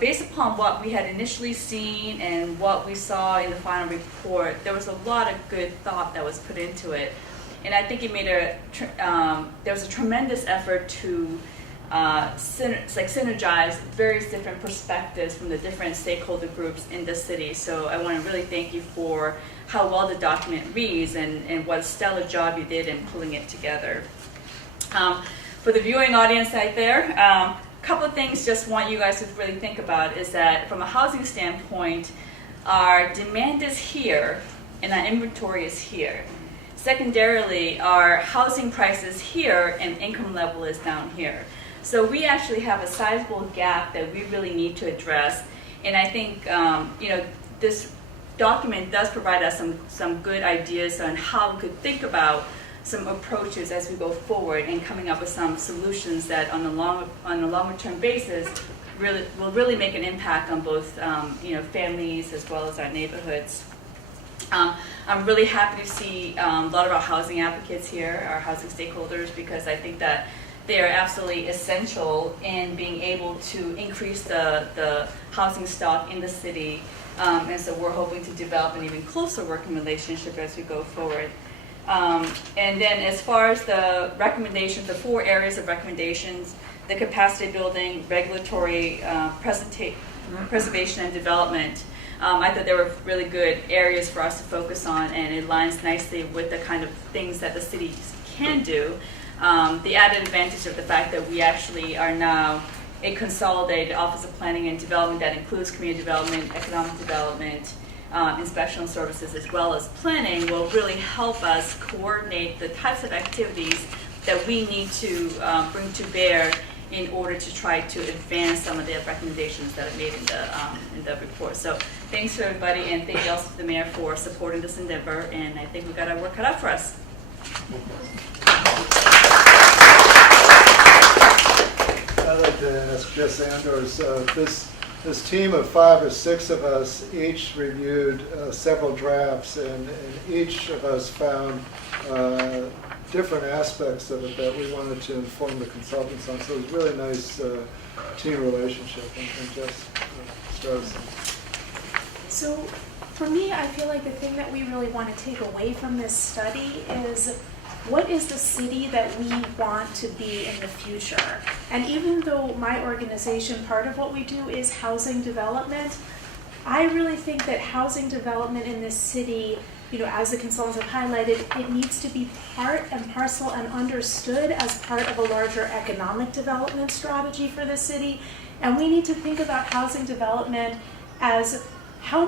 based upon what we had initially seen and what we saw in the final report, there was a lot of good thought that was put into it. And I think it made there was a tremendous effort to synergize various different perspectives from the different stakeholder groups in the city. So I want to really thank you for how well the document reads and what a stellar job you did in pulling it together. For the viewing audience out there, a couple of things just want you guys to really think about is that from a housing standpoint, our demand is here and our inventory is here. Secondarily, our housing price is here and income level is down here. So we actually have a sizable gap that we really need to address. And I think this document does provide us some good ideas on how we could think about some approaches as we go forward and coming up with some solutions that on a longer term basis will really make an impact on both families as well as our neighborhoods. I'm really happy to see a lot of our housing advocates here, our housing stakeholders, because I think that they are absolutely essential in being able to increase the housing stock in the city. And so we're hoping to develop an even closer working relationship as we go forward. And then as far as the recommendations, the 4 areas of recommendations, the capacity building, regulatory preservation and development, I thought they were really good areas for us to focus on, and it aligns nicely with the kind of things that the city can do. The added advantage of the fact that we actually are now a consolidated Office of Planning and Development that includes community development, economic development, inspectional services, as well as planning, will really help us coordinate the types of activities that we need to bring to bear in order to try to advance some of the recommendations that are made in the report. So thanks to everybody, and thank you also to the mayor for supporting this endeavor, and I think we've got our work cut out for us. I'd like to ask Jess Andrews, this team of 5 or 6 of us each reviewed several drafts, and each of us found different aspects of it that we wanted to inform the consultants on. So it was a really nice team relationship. And Jess, Strauss. So for me, I feel like the thing that we really want to take away from this study is what is the city that we want to be in the future? And even though my organization, part of what we do is housing development, I really think that housing development in this city, as the consultants have highlighted, it needs to be part and parcel and understood as part of a larger economic development strategy for the city. And we need to think about housing development as how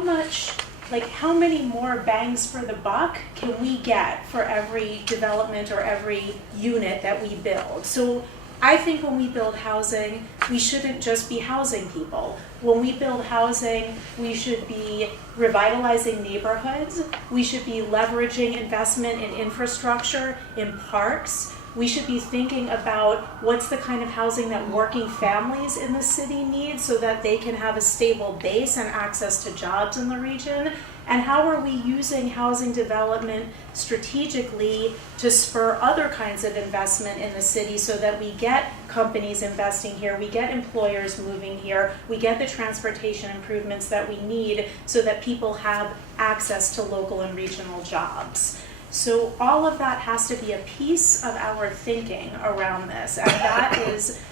many more bangs for the buck can we get for every development or every unit that we build. So I think when we build housing, we shouldn't just be housing people. When we build housing, we should be revitalizing neighborhoods. We should be leveraging investment in infrastructure, in parks. We should be thinking about what's the kind of housing that working families in the city need so that they can have a stable base and access to jobs in the region. And how are we using housing development strategically to spur other kinds of investment in the city so that we get companies investing here, we get employers moving here, we get the transportation improvements that we need so that people have access to local and regional jobs. So all of that has to be a piece of our thinking around this, and that is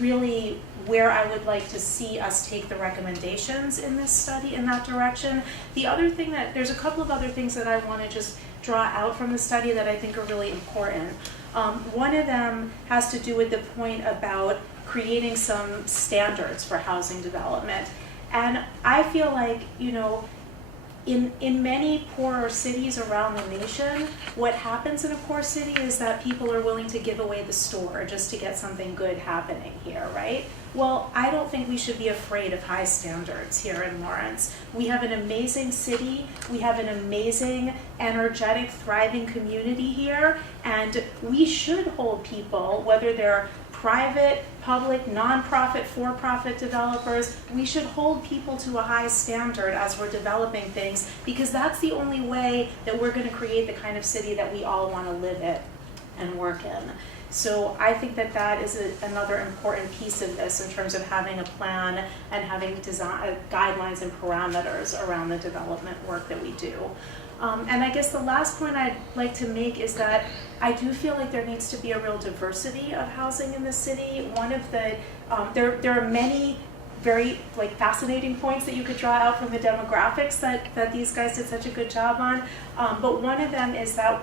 really where I would like to see us take the recommendations in this study in that direction. The other thing there's a couple of other things that I want to just draw out from the study that I think are really important. One of them has to do with the point about creating some standards for housing development. And I feel like, in many poorer cities around the nation, what happens in a poor city is that people are willing to give away the store just to get something good happening here, right? Well, I don't think we should be afraid of high standards here in Lawrence. We have an amazing city, we have an amazing, energetic, thriving community here, and we should hold people, whether they're private, public, nonprofit, for-profit developers, we should hold people to a high standard as we're developing things, because that's the only way that we're going to create the kind of city that we all want to live in and work in. So I think that is another important piece of this in terms of having a plan and having guidelines and parameters around the development work that we do. And I guess the last point I'd like to make is that I do feel like there needs to be a real diversity of housing in the city. One of the, there are many very fascinating points that you could draw out from the demographics that these guys did such a good job on. But one of them is that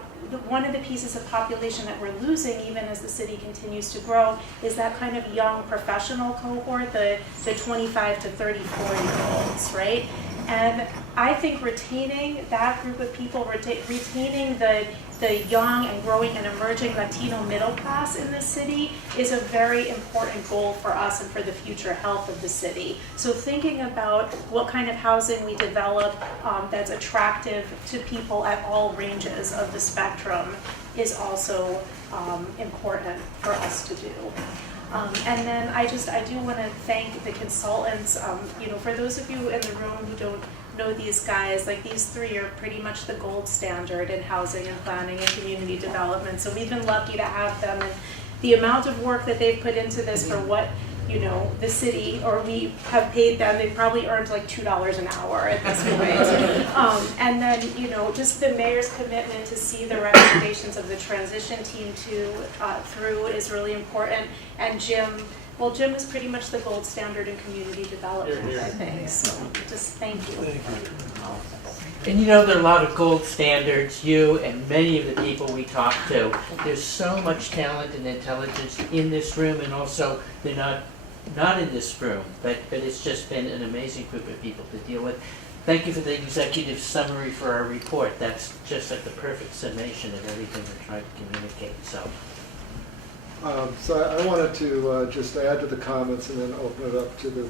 one of the pieces of population that we're losing, even as the city continues to grow, is that kind of young professional cohort, the 25 to 34-year-olds, right? And I think retaining that group of people, retaining the young and growing and emerging Latino middle class in this city is a very important goal for us and for the future health of the city. So thinking about what kind of housing we develop that's attractive to people at all ranges of the spectrum is also important for us to do. And then I do want to thank the consultants. For those of you in the room who don't know these guys, these three are pretty much the gold standard in housing and planning and community development. So we've been lucky to have them, and the amount of work that they've put into this for what the city, or we have paid them, they've probably earned $2 an hour at this point. And then, just the mayor's commitment to see the recommendations of the transition team through is really important. And Jim is pretty much the gold standard in community development, I think. So just thank you. And there are a lot of gold standards, you and many of the people we talk to. There's so much talent and intelligence in this room, and also they're not in this room, but it's just been an amazing group of people to deal with. Thank you for the executive summary for our report. That's just the perfect summation of everything we're trying to communicate. So I wanted to just add to the comments and then open it up to the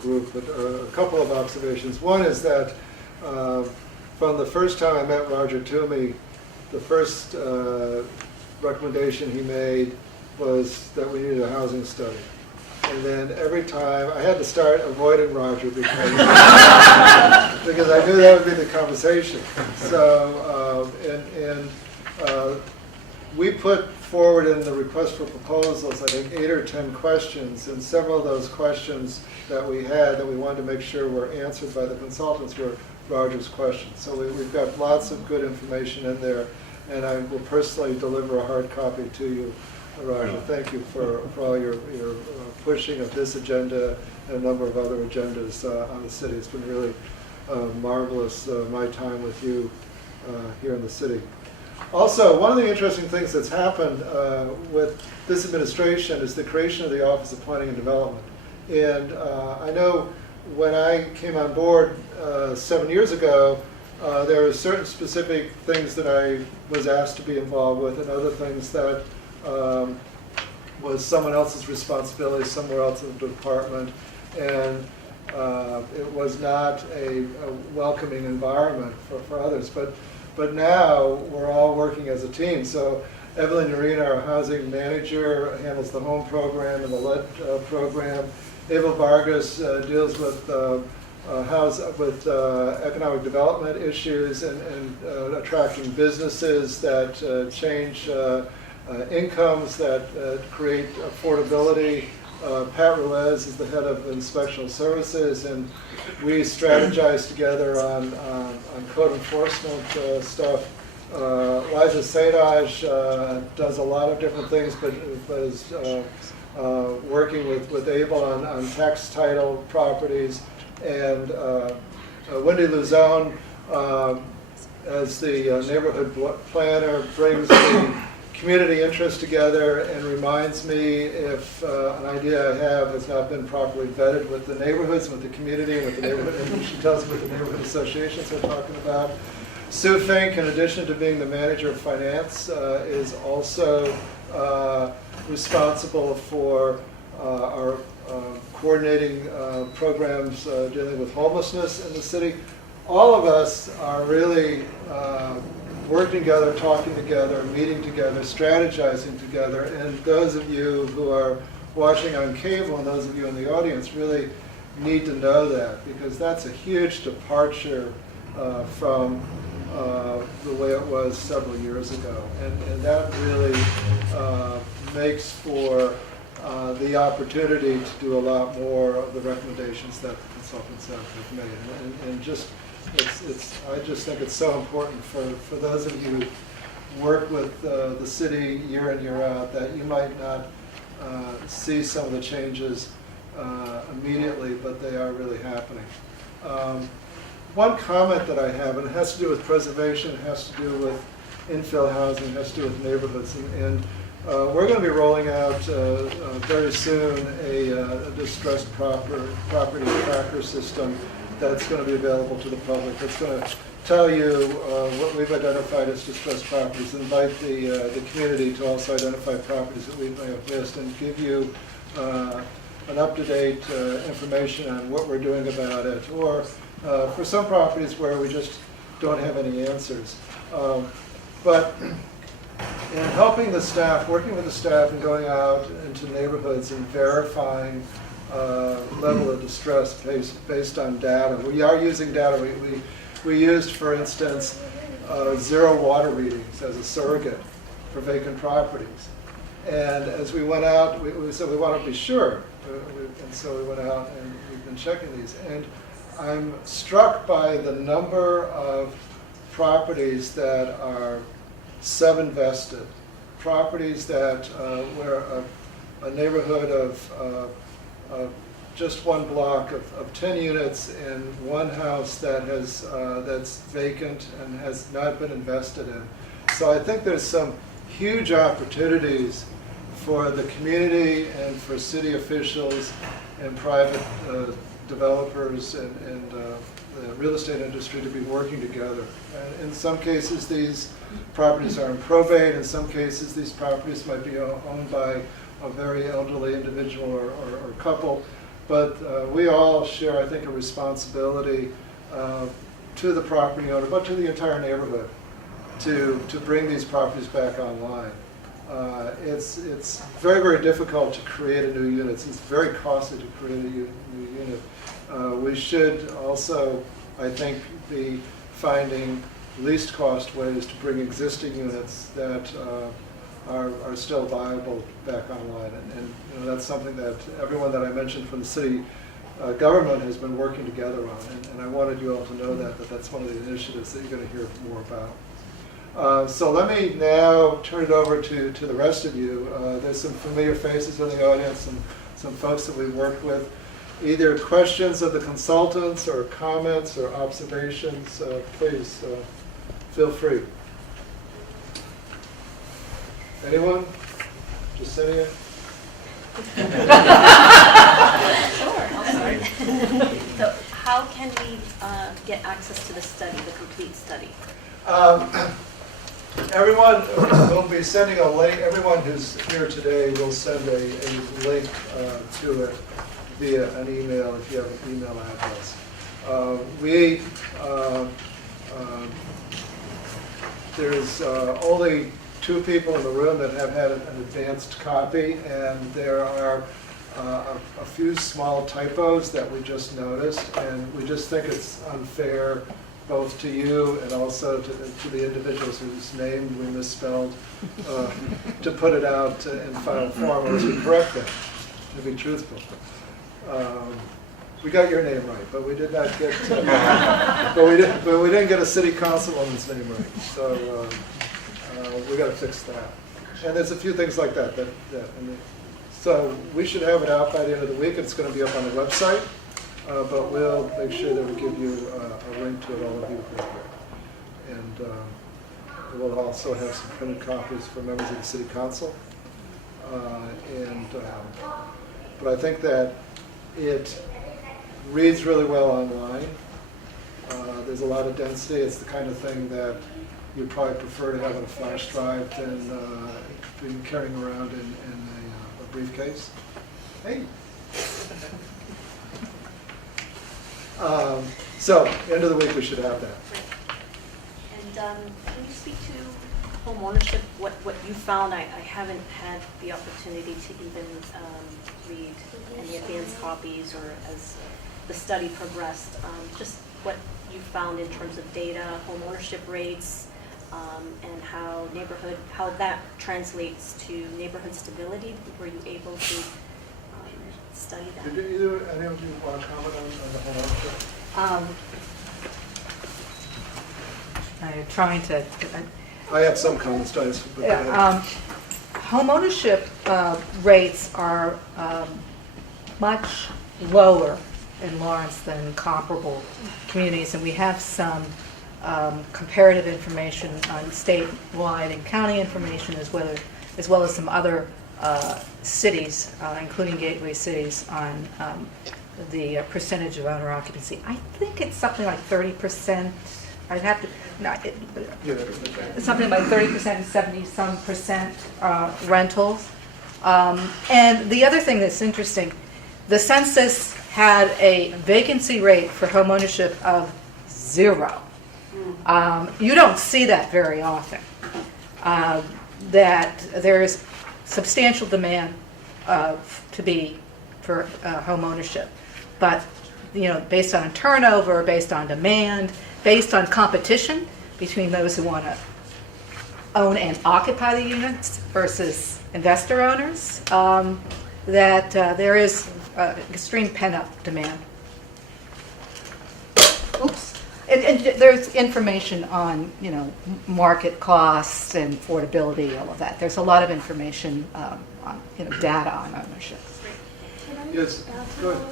group. But a couple of observations. One is that from the first time I met Roger Toomey, the first recommendation he made was that we needed a housing study. And then every time, I had to start avoiding Roger because I knew that would be the conversation. So, we put forward in the request for proposals, I think 8 or 10 questions, and several of those questions that we had that we wanted to make sure were answered by the consultants were Roger's questions. So we've got lots of good information in there, and I will personally deliver a hard copy to you, Roger. Thank you for all your pushing of this agenda and a number of other agendas on the city. It's been really marvelous, my time with you here in the city. Also, one of the interesting things that's happened with this administration is the creation of the Office of Planning and Development. And I know when I came on board 7 years ago, there were certain specific things that I was asked to be involved with and other things that was someone else's responsibility somewhere else in the department, and it was not a welcoming environment for others. But now we're all working as a team. So Evelyn Urena, our housing manager, handles the home program and the lead program. Ava Vargas deals with economic development issues and attracting businesses that change incomes, that create affordability. Pat Ruiz is the head of inspectional services, and we strategize together on code enforcement stuff. Liza Sadaj does a lot of different things, but is working with Abel on tax title properties, and Wendy Luzone, as the neighborhood planner, brings the community interest together and reminds me if an idea I have has not been properly vetted with the neighborhoods, with the community, and with the neighborhood, and she tells me what the neighborhood associations are talking about. Sue Fink, in addition to being the manager of finance, is also responsible for our coordinating programs dealing with homelessness in the city. All of us are really working together, talking together, meeting together, strategizing together, and those of you who are watching on cable and those of you in the audience really need to know that, because that's a huge departure from the way it was several years ago. And that really makes for the opportunity to do a lot more of the recommendations that the consultants have made. And just, I just think it's so important for those of you who work with the city year in, year out, that you might not see some of the changes immediately, but they are really happening. One comment that I have, and it has to do with preservation, it has to do with infill housing, it has to do with neighborhoods, and we're going to be rolling out very soon a distressed property tracker system that's going to be available to the public. It's going to tell you what we've identified as distressed properties, invite the community to also identify properties that we may have missed, and give you an up-to-date information on what we're doing about it, or for some properties where we just don't have any answers. But in helping the staff, working with the staff and going out into neighborhoods and verifying level of distress based on data. We are using data. We used, for instance, zero water readings as a surrogate for vacant properties. And as we went out, we said we want to be sure. And so we went out and we've been checking these. And I'm struck by the number of properties that are sub-invested, properties that where a neighborhood of just one block of 10 units in one house that has that's vacant and has not been invested in. So I think there's some huge opportunities for the community and for city officials and private developers and the real estate industry to be working together. And in some cases, these properties are in probate. In some cases, these properties might be owned by a very elderly individual or couple. But we all share, I think, a responsibility to the property owner, but to the entire neighborhood, to bring these properties back online. It's very, very difficult to create a new unit. It's very costly to create a new unit. We should also, I think, be finding least cost ways to bring existing units that are still viable back online. And you know, that's something that everyone that I mentioned from the city government has been working together on. And I wanted you all to know that that's one of the initiatives that you're going to hear more about. So let me now turn it over to the rest of you. There's some familiar faces in the audience and some folks that we've worked with. Either questions of the consultants or comments or observations, please feel free. Anyone? Jacinia? Sure, I'll start. So how can we get access to the study, the complete study? Everyone will be sending a link, everyone who's here today will send a link to it via an email if you have an email address. There's only 2 people in the room that have had an advanced copy, and there are a few small typos that we just noticed, and we just think it's unfair both to you and also to the individuals whose name we misspelled, to put it out in final form unless we correct them, to be truthful. We got your name right, but we did not get, but we didn't get a city councilwoman's name right. So we got to fix that. And there's a few things like that. So we should have it out by the end of the week. It's going to be up on the website, but we'll make sure that we give you a link to it, all of you. And we'll also have some printed copies for members of the city council. But I think that it reads really well online. There's a lot of density. It's the kind of thing that you'd probably prefer to have on a flash drive than being carrying around in a briefcase. Hey. So, end of the week we should have that. And can you speak to home ownership, what you found? I haven't had the opportunity to even read any advanced copies or as the study progressed, just what you found in terms of data, home ownership rates, and how that translates to neighborhood stability. Were you able to study that? Did any of you want to comment on the home ownership? I'm trying to, I have some comments, Dice, but go ahead. home ownership rates are much lower in Lawrence than comparable communities, and we have some comparative information on statewide and county information as well as some other cities, including gateway cities, on the percentage of owner occupancy. I think it's something like 30%. I'd have to, no, something like 30% and 70-some% rentals. And the other thing that's interesting, the census had a vacancy rate for home ownership of 0. You don't see that very often. That there is substantial demand for home ownership, but based on turnover, based on demand, based on competition between those who want to own and occupy the units versus investor owners, that there is extreme pent-up demand. Oops. And there's information on, market costs and affordability, all of that. There's a lot of information on, data on ownership. Yes, go ahead.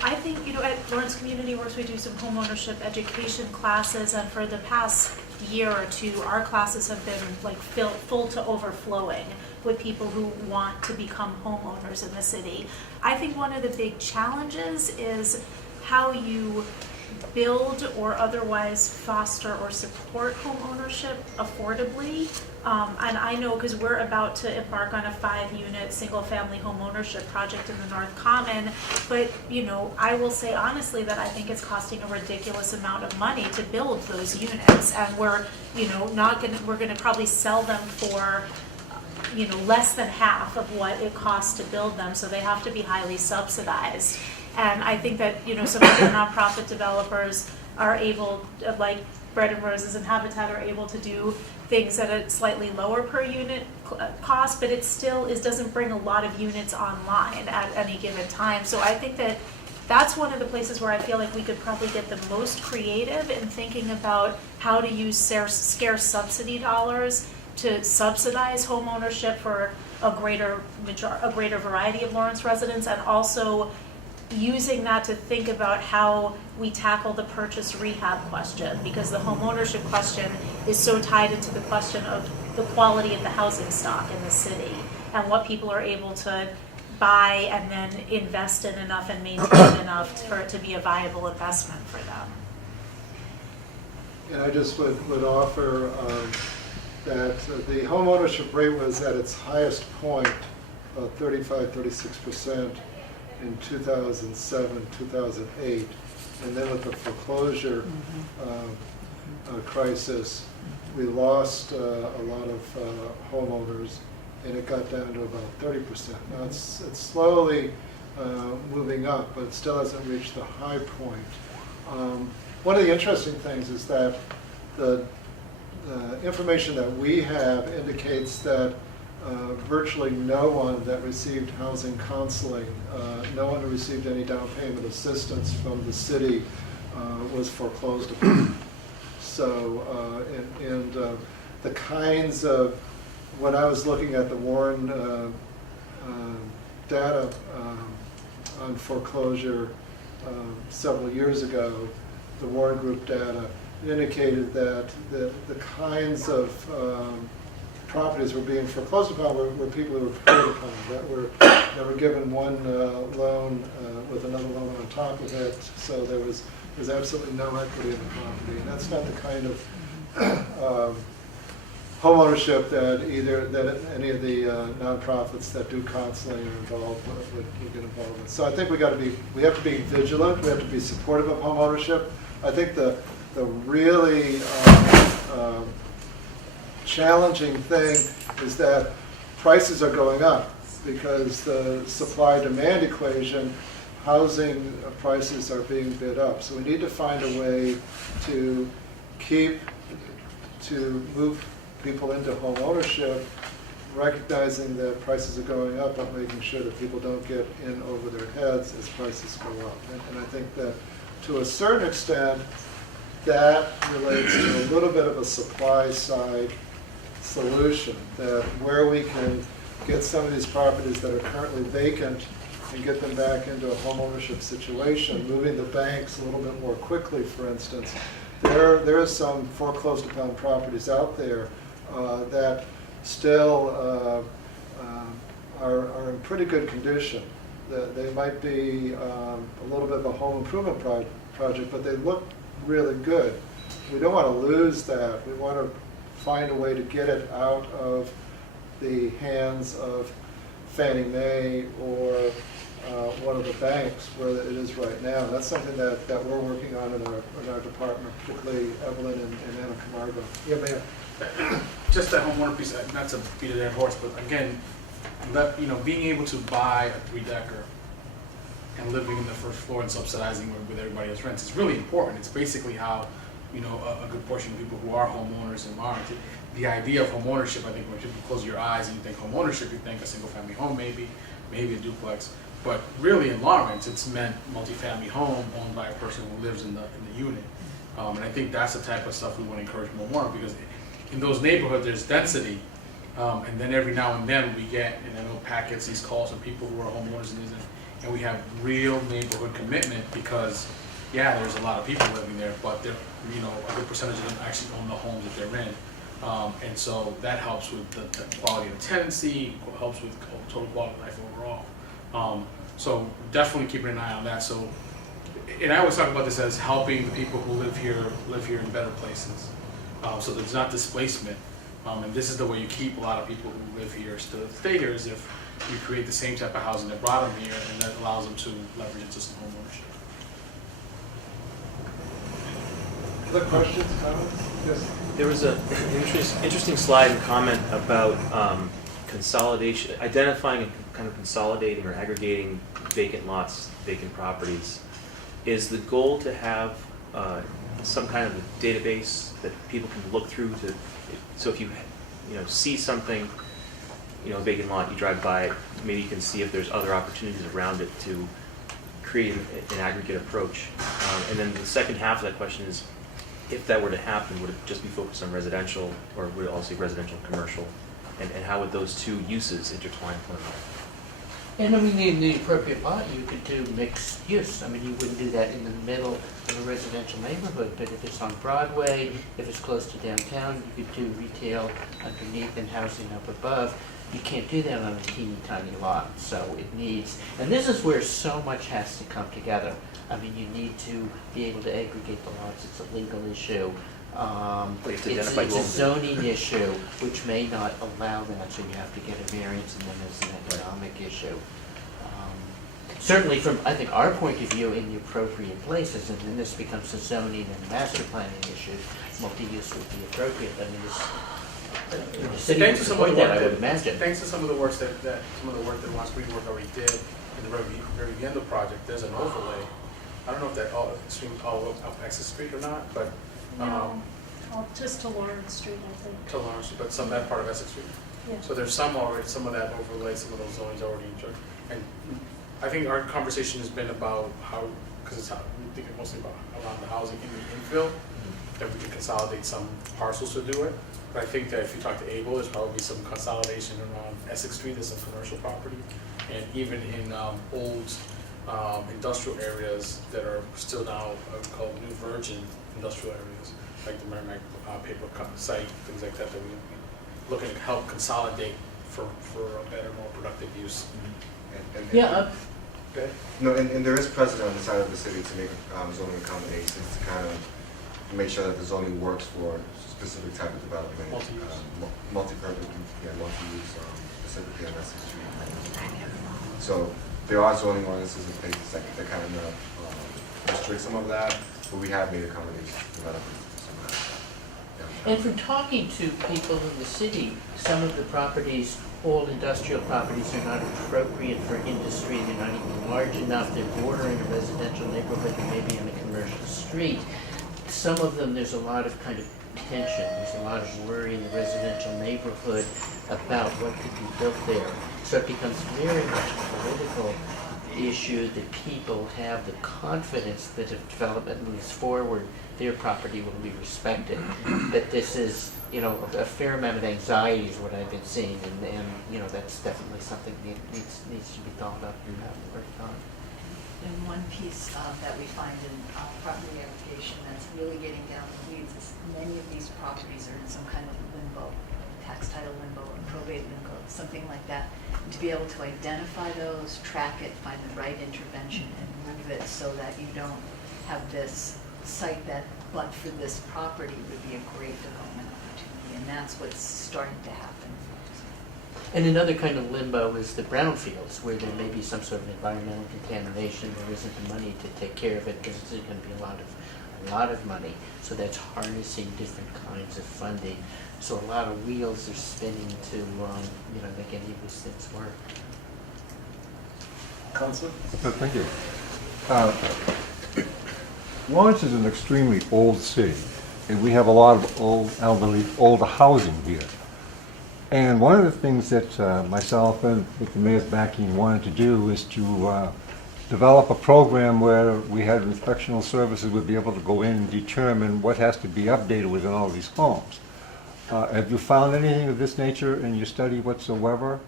I think, at Lawrence Community Works, we do some home ownership education classes, and for the past year or two, our classes have been full to overflowing with people who want to become homeowners in the city. I think one of the big challenges is how you build or otherwise foster or support home ownership affordably. And I know because we're about to embark on a 5-unit single-family home ownership project in the North Common, but I will say honestly that I think it's costing a ridiculous amount of money to build those units, and we're gonna probably sell them for less than half of what it costs to build them, so they have to be highly subsidized. And I think that some other nonprofit developers are able, like Bread and Roses and Habitat, are able to do things at a slightly lower per unit cost, but it doesn't bring a lot of units online at any given time. So I think that that's one of the places where I feel like we could probably get the most creative in thinking about how to use scarce subsidy dollars to subsidize home ownership for a greater variety of Lawrence residents, and also using that to think about how we tackle the purchase rehab question, because the home ownership question is so tied into the question of the quality of the housing stock in the city and what people are able to buy and then invest in enough and maintain enough for it to be a viable investment for them. And I just would offer that the home ownership rate was at its highest point, 35-36% in 2007, 2008. And then with the foreclosure crisis, we lost a lot of homeowners, and it got down to about 30%. Now it's slowly moving up, but it still hasn't reached the high point. One of the interesting things is that the information that we have indicates that virtually no one that received housing counseling, no one who received any down payment assistance from the city was foreclosed upon. So, the kinds of, when I was looking at the Warren data on foreclosure several years ago, the Warren Group data indicated that the kinds of properties were being foreclosed upon were people who were preyed upon, that were given one loan with another loan on top of it, so there's absolutely no equity in the property, and that's not the kind of home ownership that any of the nonprofits that do counseling are involved would get involved in. So I think we have to be vigilant. We have to be supportive of home ownership. I think the really challenging thing is that prices are going up because the supply-demand equation, housing prices are being bid up. So we need to find a way to move people into home ownership, recognizing that prices are going up, but making sure that people don't get in over their heads as prices go up. And I think that to a certain extent, that relates to a little bit of a supply side solution, that where we can get some of these properties that are currently vacant and get them back into a home ownership situation, moving the banks a little bit more quickly, for instance. There are some foreclosed upon properties out there that still are in pretty good condition. They might be a little bit of a home improvement project, but they look really good. We don't want to lose that. We want to find a way to get it out of the hands of Fannie Mae or one of the banks where it is right now. That's something that we're working on in our department, particularly Evelyn and Anna Camargo. Yeah, ma'am. Just that homeowner piece, not to beat a dead horse, but again, being able to buy a 3-decker and living in the first floor and subsidizing with everybody else's rents is really important. It's basically how, a good portion of people who are homeowners and aren't. The idea of homeownership, I think when people close your eyes and you think homeownership, you think a single family home maybe a duplex. But really in Lawrence, it's meant multifamily home owned by a person who lives in the unit. And I think that's the type of stuff we want to encourage more because in those neighborhoods there's density. And then every now and then we get, packets, these calls from people who are homeowners and we have real neighborhood commitment because, there's a lot of people living there, but they're, a good percentage of them actually own the homes that they're in. And so that helps with the quality of tenancy, helps with total quality of life overall. So definitely keeping an eye on that. So, and I always talk about this as helping the people who live here in better places. So there's not displacement. And this is the way you keep a lot of people who live here to stay here, is if you create the same type of housing that brought them here, and that allows them to leverage into some home ownership. Other questions, comments? Yes. There was an interesting slide and comment about consolidation, identifying and kind of consolidating or aggregating vacant lots, vacant properties. Is the goal to have some kind of a database that people can look through so if you see something, a vacant lot, you drive by it, maybe you can see if there's other opportunities around it to create an aggregate approach. And then the second half of that question is, if that were to happen, would it just be focused on residential, or would it also be residential and commercial? And how would those two uses intertwine with one another? And in the appropriate lot, you could do mixed use. You wouldn't do that in the middle of a residential neighborhood, but if it's on Broadway, if it's close to downtown, you could do retail underneath and housing up above. You can't do that on a teeny tiny lot, so it needs, and this is where so much has to come together. You need to be able to aggregate the lots. It's a legal issue. We have to It's identify a goals. zoning issue, which may not allow that, so you have to get a variance, and then there's an economic issue. Certainly from, I think, our point of view, in the appropriate places, and then this becomes a zoning and master planning issue, multi-use would be appropriate, I mean, the city would Thanks to some of support the that, work I would that, imagine. thanks to some of the work that some of the work that Wants Green Work already did in the very end of the project, there's an overlay. I don't know if that all streams all up Essex Street or not, but No, just to Lawrence Street, I think. to Lawrence, but some that part of Essex Street. Yeah. So there's some already, some of that overlay, some of those zones already in charge. And I think our conversation has been about how, because it's how, we think mostly about around the housing in the infill, that we can consolidate some parcels to do it. But I think that if you talk to Able, there's probably some consolidation around Essex Street, there's some commercial property. And even in old industrial areas that are still now called New Virgin industrial areas, like the Merrimack paper site, things like that, that we're looking to help consolidate for a better, more productive use. Yeah, Okay? No, and there is precedent on the side of the city to make zoning accommodations to kind of make sure that the zoning works for specific type of development. Multi-use. Multi-purpose, yeah, multi-use, specifically on Essex Street. So there are zoning ordinances in place that kind of restrict some of that, but we have made accommodations to developers to some of that. Yeah. and from talking to people in the city, some of the properties, old industrial properties, are not appropriate for industry, they're not even large enough, they're bordering a residential neighborhood, and maybe on a commercial street. Some of them, there's a lot of kind of tension, there's a lot of worry in the residential neighborhood about what could be built there. So it becomes very much a political issue that people have the confidence that if development moves forward, their property will be respected. But this is, a fair amount of anxiety is what I've been seeing, and that's definitely something that needs to be thought of and worked on. And one piece that we find in property aggregation that's really getting down the weeds is many of these properties are in some kind of limbo, tax title limbo or probate limbo, something like that. And to be able to identify those, track it, find the right intervention and move it so that you don't have this site that, but for this property, would be a great development opportunity. And that's what's starting to happen. And another kind of limbo is the brownfields, where there may be some sort of environmental contamination. There isn't the money to take care of it because it's going to be a lot of money. So that's harnessing different kinds of funding. So a lot of wheels are spinning to make any of these things work. Council? Thank you. Lawrence is an extremely old city, and we have a lot of older housing here. And one of the things that myself and with the mayor's backing wanted to do is to develop a program where we had inspectional services would be able to go in and determine what has to be updated within all these homes. Have you found anything of this nature in your study whatsoever?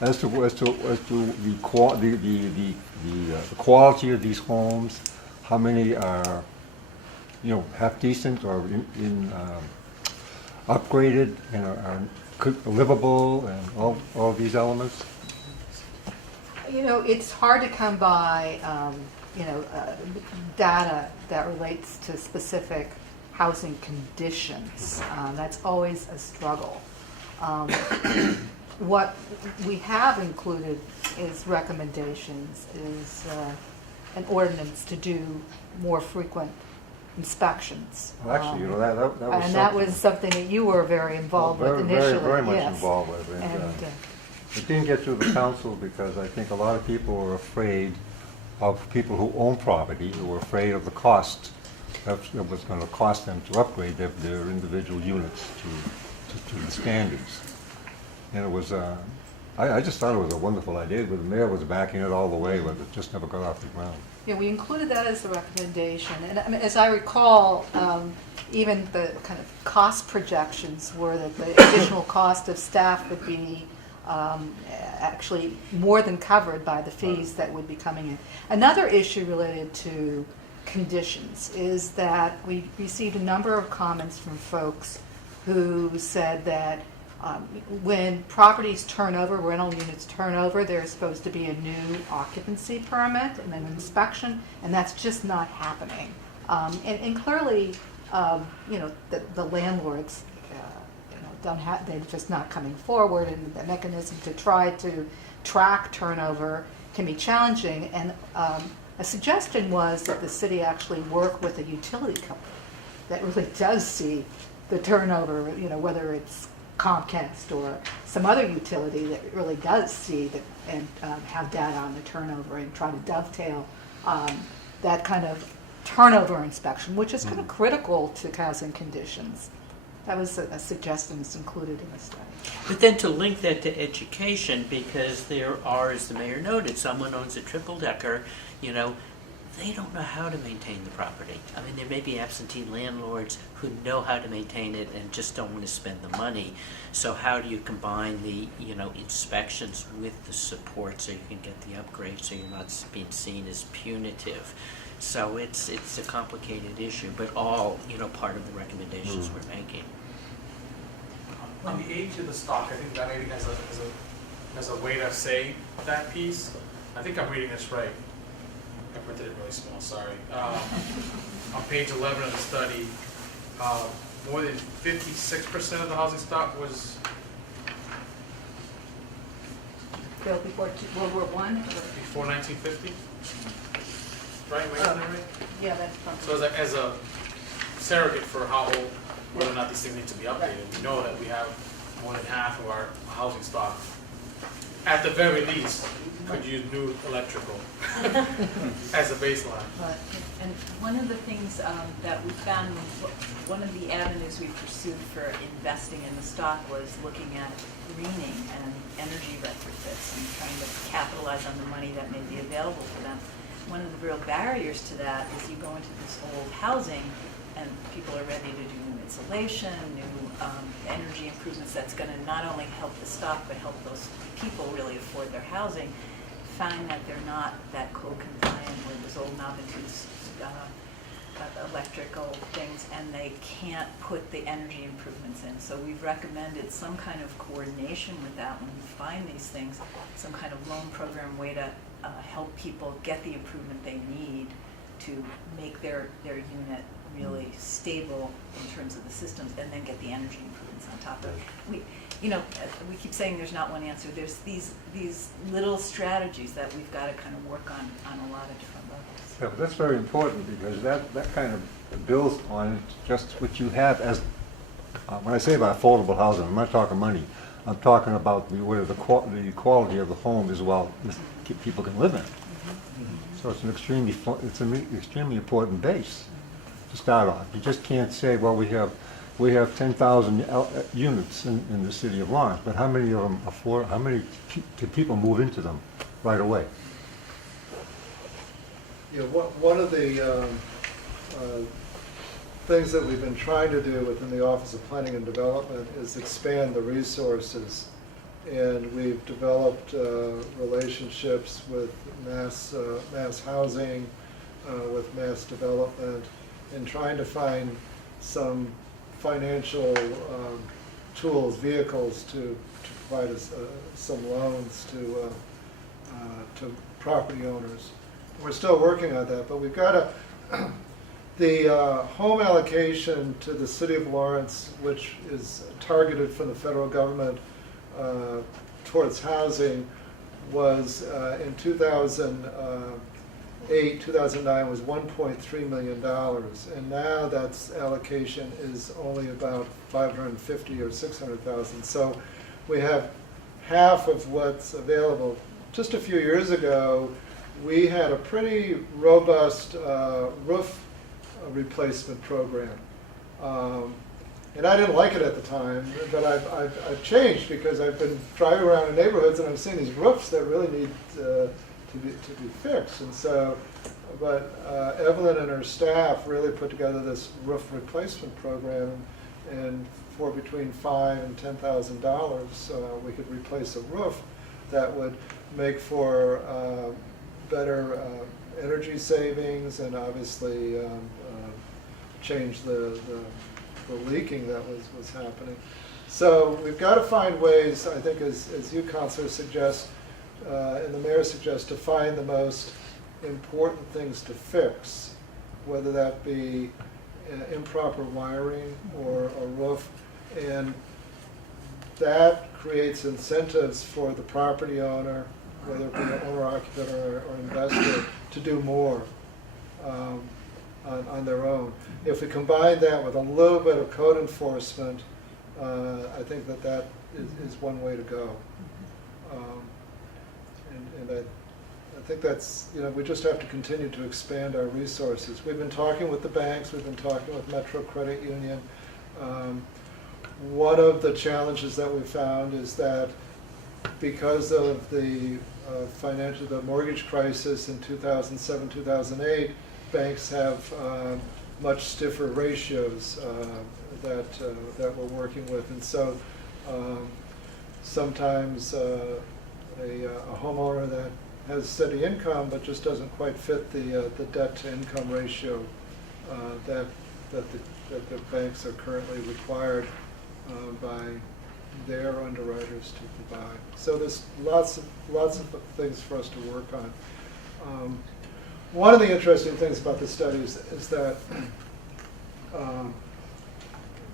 As to the quality of these homes, how many are half decent or upgraded and are livable and all these elements? It's hard to come by, data that relates to specific housing conditions. That's always a struggle. What we have included is recommendations, is an ordinance to do more frequent inspections. Well, actually, that was something. And that was something that you were very involved with initially. Very much yes. involved with. And, And, it didn't get through the council because I think a lot of people were afraid of people who own property, who were afraid of the cost that it was going to cost them to upgrade their individual units to the standards. And it was, I just thought it was a wonderful idea, but the mayor was backing it all the way, but it just never got off the ground. Yeah, we included that as a recommendation. And I mean, as I recall, even the kind of cost projections were that the additional cost of staff would be actually more than covered by the fees that would be coming in. Another issue related to conditions is that we received a number of comments from folks who said that when properties turn over, rental units turn over, there's supposed to be a new occupancy permit and an inspection, and that's just not happening. And clearly, the landlords, they're just not coming forward, and the mechanism to try to track turnover can be challenging. And a suggestion was that the city actually work with a utility company that really does see the turnover, whether it's Comcast or some other utility that really does see that and have data on the turnover and try to dovetail that kind of turnover inspection, which is kind of critical to housing conditions. That was a suggestion that's included in the study. But then to link that to education, because there are, as the mayor noted, someone owns a triple-decker, they don't know how to maintain the property. I mean, there may be absentee landlords who know how to maintain it and just don't want to spend the money. So how do you combine the, inspections with the support so you can get the upgrade so you're not being seen as punitive? So it's a complicated issue, but all, part of the recommendations we're making. On the age of the stock, I think that maybe has a way to say that piece. I think I'm reading this right. I printed it really small, sorry. On page 11 of the study, more than 56% of the housing stock was Built before World War I? before 1950. Right, am I getting that right? Yeah, that's probably. So as a surrogate for how old, whether or not these things need to be updated, we know that we have more than half of our housing stock, at the very least, could use new electrical as a baseline. And one of the things that we found, one of the avenues we pursued for investing in the stock was looking at greening and energy retrofits and trying to capitalize on the money that may be available for them. One of the real barriers to that is you go into this old housing and people are ready to do new insulation, new energy improvements that's going to not only help the stock but help those people really afford their housing. Find that they're not that code compliant with those old Navitus electrical things, and they can't put the energy improvements in. So we've recommended some kind of coordination with that when we find these things, some kind of loan program way to help people get the improvement they need to make their unit really stable in terms of the systems, and then get the energy improvements on top of it. We keep saying there's not one answer. There's these little strategies that we've got to kind of work on a lot of different levels. Yeah, but that's very important because that kind of builds on just what you have as, when I say about affordable housing, I'm not talking money. I'm talking about where the quality of the home as well people can live in. So it's an extremely important base to start on. You just can't say, well, we have 10,000 units in the city of Lawrence, but how many of them afford? How many can people move into them right away? One of the things that we've been trying to do within the Office of Planning and Development is expand the resources. And we've developed relationships with mass housing, with mass development, and trying to find some financial tools, vehicles to provide us some loans to property owners. We're still working on that, but we've got the home allocation to the City of Lawrence, which is targeted from the federal government towards housing, was in 2008, 2009 was $1.3 million, and now that's allocation is only about $550,000 or $600,000. So we have half of what's available. Just a few years ago, we had a pretty robust roof replacement program. And I didn't like it at the time, but I've changed because I've been driving around in neighborhoods and I've seen these roofs that really need to be fixed. And so, but Evelyn and her staff really put together this roof replacement program, and for between $5,000 and $10,000, we could replace a roof that would make for better energy savings and obviously change the leaking that was happening. So we've got to find ways, I think, as you, Councilor, suggest, and the mayor suggests, to find the most important things to fix whether that be improper wiring or a roof. And that creates incentives for the property owner, whether it be an owner, occupant, or investor, to do more on their own. If we combine that with a little bit of code enforcement, I think that is one way to go. And I think that's, we just have to continue to expand our resources. We've been talking with the banks, we've been talking with Metro Credit Union. One of the challenges that we found is that because of the the mortgage crisis in 2007, 2008, banks have much stiffer ratios that we're working with. And so sometimes a homeowner that has steady income but just doesn't quite fit the debt-to-income ratio that the banks are currently required by their underwriters to provide. So there's lots of things for us to work on. One of the interesting things about this study is that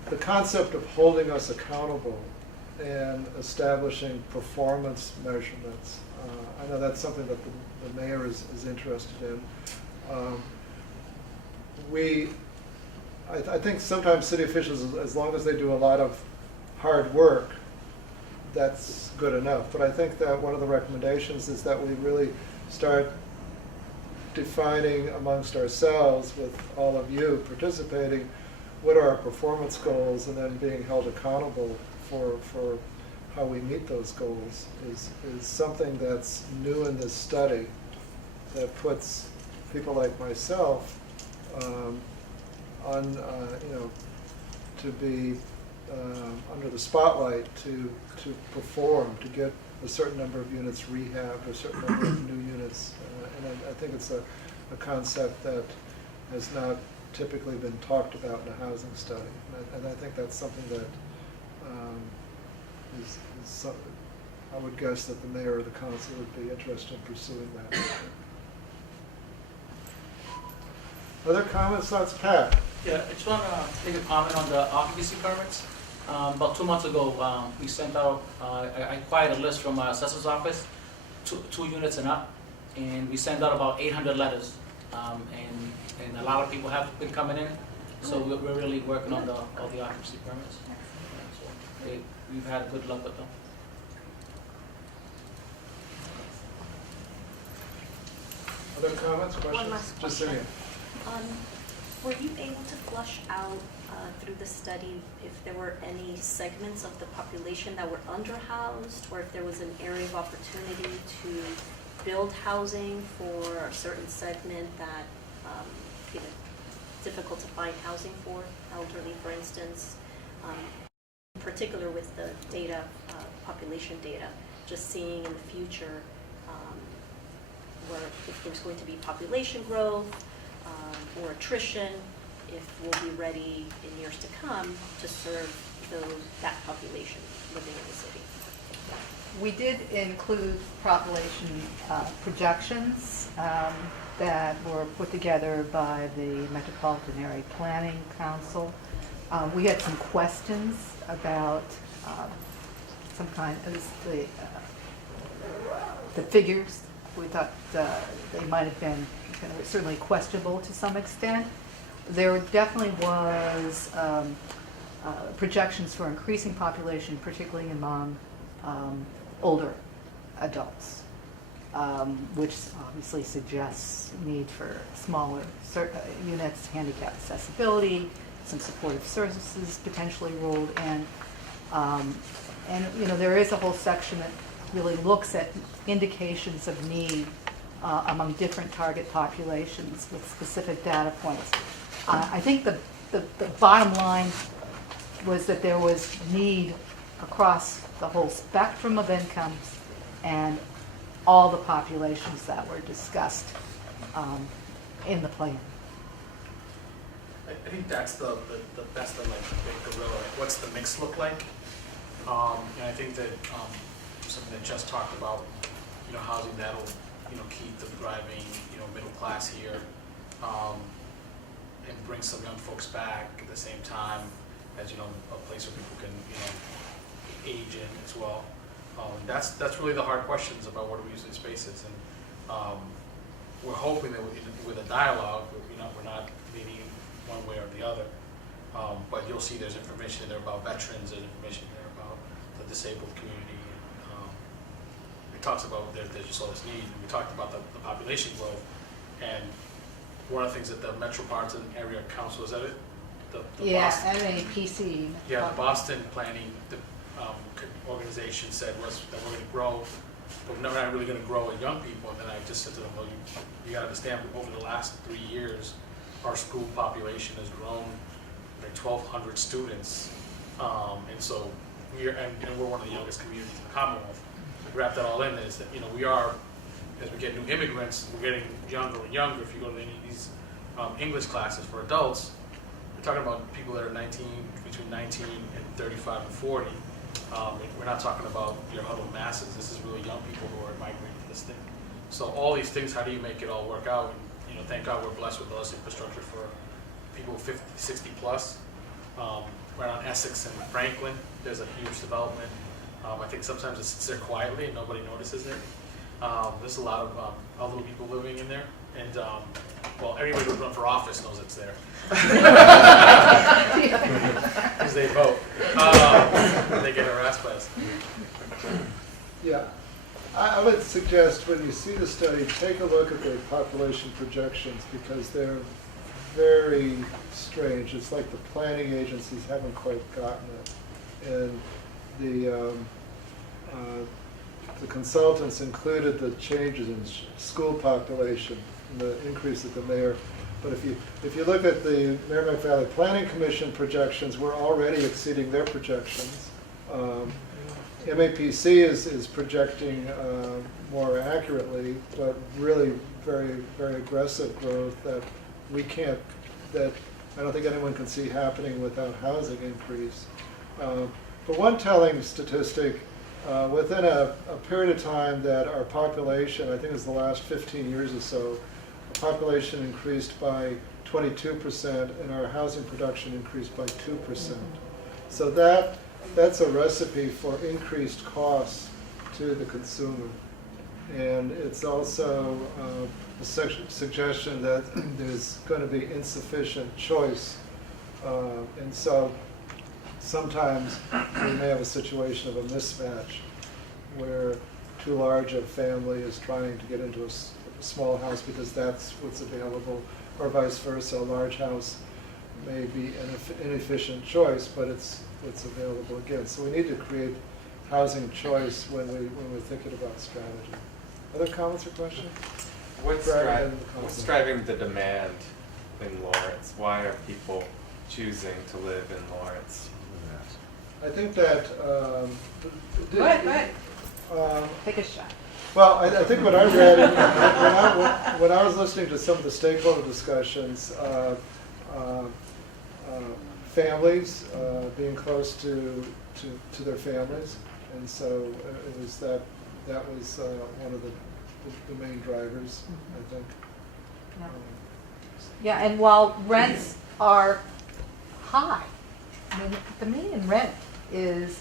the concept of holding us accountable and establishing performance measurements. I know that's something that the mayor is interested in. I think sometimes city officials, as long as they do a lot of hard work, that's good enough. But I think that one of the recommendations is that we really start defining amongst ourselves, with all of you participating, what are our performance goals, and then being held accountable for how we meet those goals is something that's new in this study that puts people like myself on, to be under the spotlight to perform, to get a certain number of units rehabbed, a certain number of new units. And I think it's a concept that has not typically been talked about in a housing study. And I think that's something that I would guess that the mayor or the council would be interested in pursuing that. Other comments, thoughts, Pat? Yeah, I just want to make a comment on the occupancy permits. About 2 months ago, we sent out, I acquired a list from our assessor's office, two units and up, and we sent out about 800 letters. And a lot of people have been coming in, so we're really working on all the occupancy permits. So we've had good luck with them. Other comments, questions? One last Just question. saying. Were you able to flush out through the study if there were any segments of the population that were underhoused, or if there was an area of opportunity to build housing for a certain segment that, difficult to find housing for, elderly, for instance? In particular with the data, population data, just seeing in the future where if there's going to be population growth or attrition, if we'll be ready in years to come to serve that population living in the city. We did include population projections that were put together by the Metropolitan Area Planning Council. We had some questions about some kind of the figures. We thought they might have been certainly questionable to some extent. There definitely was projections for increasing population, particularly among older adults, which obviously suggests need for smaller units, handicap accessibility, some supportive services potentially rolled in. And there is a whole section that really looks at indications of need among different target populations with specific data points. I think the bottom line was that there was need across the whole spectrum of incomes and all the populations that were discussed in the plan. I think that's the best of Big Gorilla. What's the mix look like? And I think that something that Jess talked about, housing that'll, keep the thriving, middle class here. and bring some young folks back at the same time as, you know, a place where people can, you know, age in as well. That's really the hard questions about what do we use these spaces, and we're hoping that with a dialogue, we're not leaning one way or the other. But you'll see there's information there about veterans, there's information there about the disabled community. It talks about there's just all this need, and we talked about the population growth. And one of the things that the Metropolitan Area Council, is that it? The Yeah, Boston, MAPC. yeah, the Boston Planning organization said was that we're going to grow, but we're not really going to grow in young people. And then I just said to them, well, you got to understand, over the last 3 years, our school population has grown like 1,200 students, and so we're one of the youngest communities in the Commonwealth. To wrap that all in is that, you know, we are, as we get new immigrants, we're getting younger and younger. If you go to any of these English classes for adults, we're talking about people that are between 19 and 35 and 40. We're not talking about your huddled masses. This is really young people who are migrating to this thing. So all these things, how do you make it all work out? And, you know, thank God we're blessed with less infrastructure for people 50, 60 plus. Right on Essex and Franklin, there's a huge development. I think sometimes it sits there quietly and nobody notices it. There's a lot of elderly people living in there, and well, everybody who's run for office knows it's there because they vote. They get harassed by us. Yeah, I would suggest when you see the study, take a look at the population projections, because they're very strange. It's like the planning agencies haven't quite gotten it. And the consultants included the changes in school population and the increase at the mayor. But if you look at the Merrimack Valley Planning Commission projections, we're already exceeding their projections. MAPC is projecting more accurately, but really very, very aggressive growth that I don't think anyone can see happening without housing increase. But one telling statistic, within a period of time that our population, I think it was the last 15 years or so, the population increased by 22% and our housing production increased by 2%. So that's a recipe for increased costs to the consumer. And it's also a suggestion that there's going to be insufficient choice. And so sometimes we may have a situation of a mismatch where too large a family is trying to get into a small house because that's what's available, or vice versa. A large house may be an inefficient choice, but it's available again. So we need to create housing choice when we're thinking about strategy. Other comments or questions? What's driving the demand in Lawrence? Why are people choosing to live in Lawrence? I think that. Go ahead. Take a shot. Well, I think what I read, when I was listening to some of the stakeholder discussions, families, being close to their families, and so it was that was one of the main drivers, I think. Yeah. Yeah, and while rents are high, I mean, the median rent is,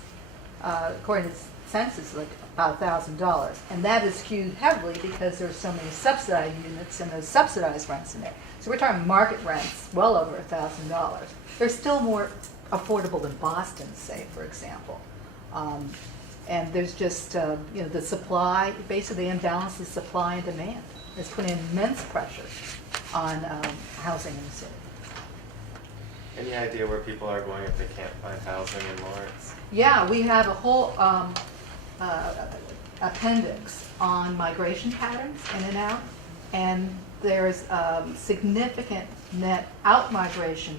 according to census, like about $1,000, and that is skewed heavily because there's so many subsidized units and there's subsidized rents in there. So we're talking market rents well over $1,000. They're still more affordable than Boston, say, for example. And there's just, the supply, basically imbalance of supply and demand. It's putting immense pressure on housing in the city. Any idea where people are going if they can't find housing in Lawrence? Yeah, we have a whole appendix on migration patterns in and out, and there's significant net out migration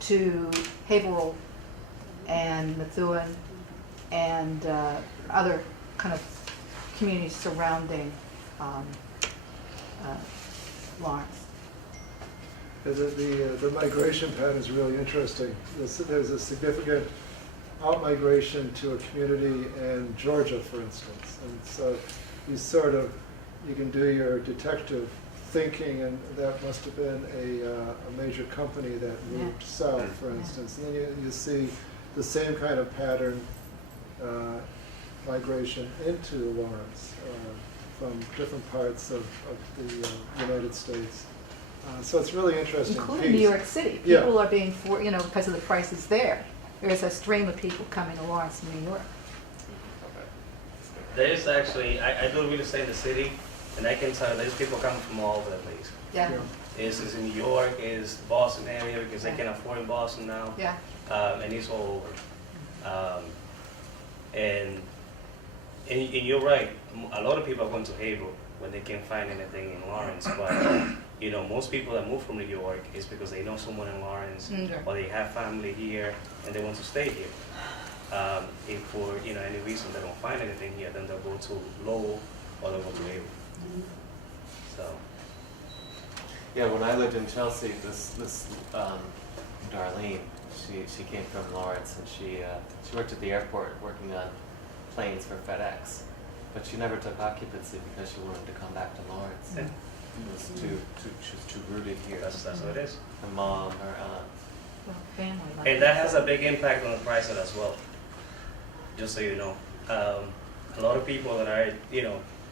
to Haverhill and Methuen and other kind of communities surrounding Lawrence. The migration pattern is really interesting. There's a significant out-migration to a community in Georgia, for instance. And so you can do your detective thinking, and that must have been a major company that moved south, for instance. And then you see the same kind of pattern, migration into Lawrence from different parts of the United States. So it's really interesting. Including New York City. Yeah. People are being, because of the prices there. There's a stream of people coming to Lawrence, New York. There's actually, I do real estate in the city, and I can tell you there's people coming from all over the place. Yeah. It's in New York, it's Boston area, because they can afford in Boston now. Yeah. And it's all over. And you're right, a lot of people are going to Haverhill when they can't find anything in Lawrence, but most people that move from New York is because they know someone in Lawrence, or they have family here, and they want to stay here. If for any reason they don't find anything here, then they'll go to Lowell or they'll go to Haverhill. So. Yeah, when I lived in Chelsea, this Darlene, she came from Lawrence, and she worked at the airport working on planes for FedEx, but she never took occupancy because she wanted to come back to Lawrence. Yeah. She was too rooted here. That's what it is. Her mom, her aunt. Well, family. And that has a big impact on the price as well. Just so you know, a lot of people that are,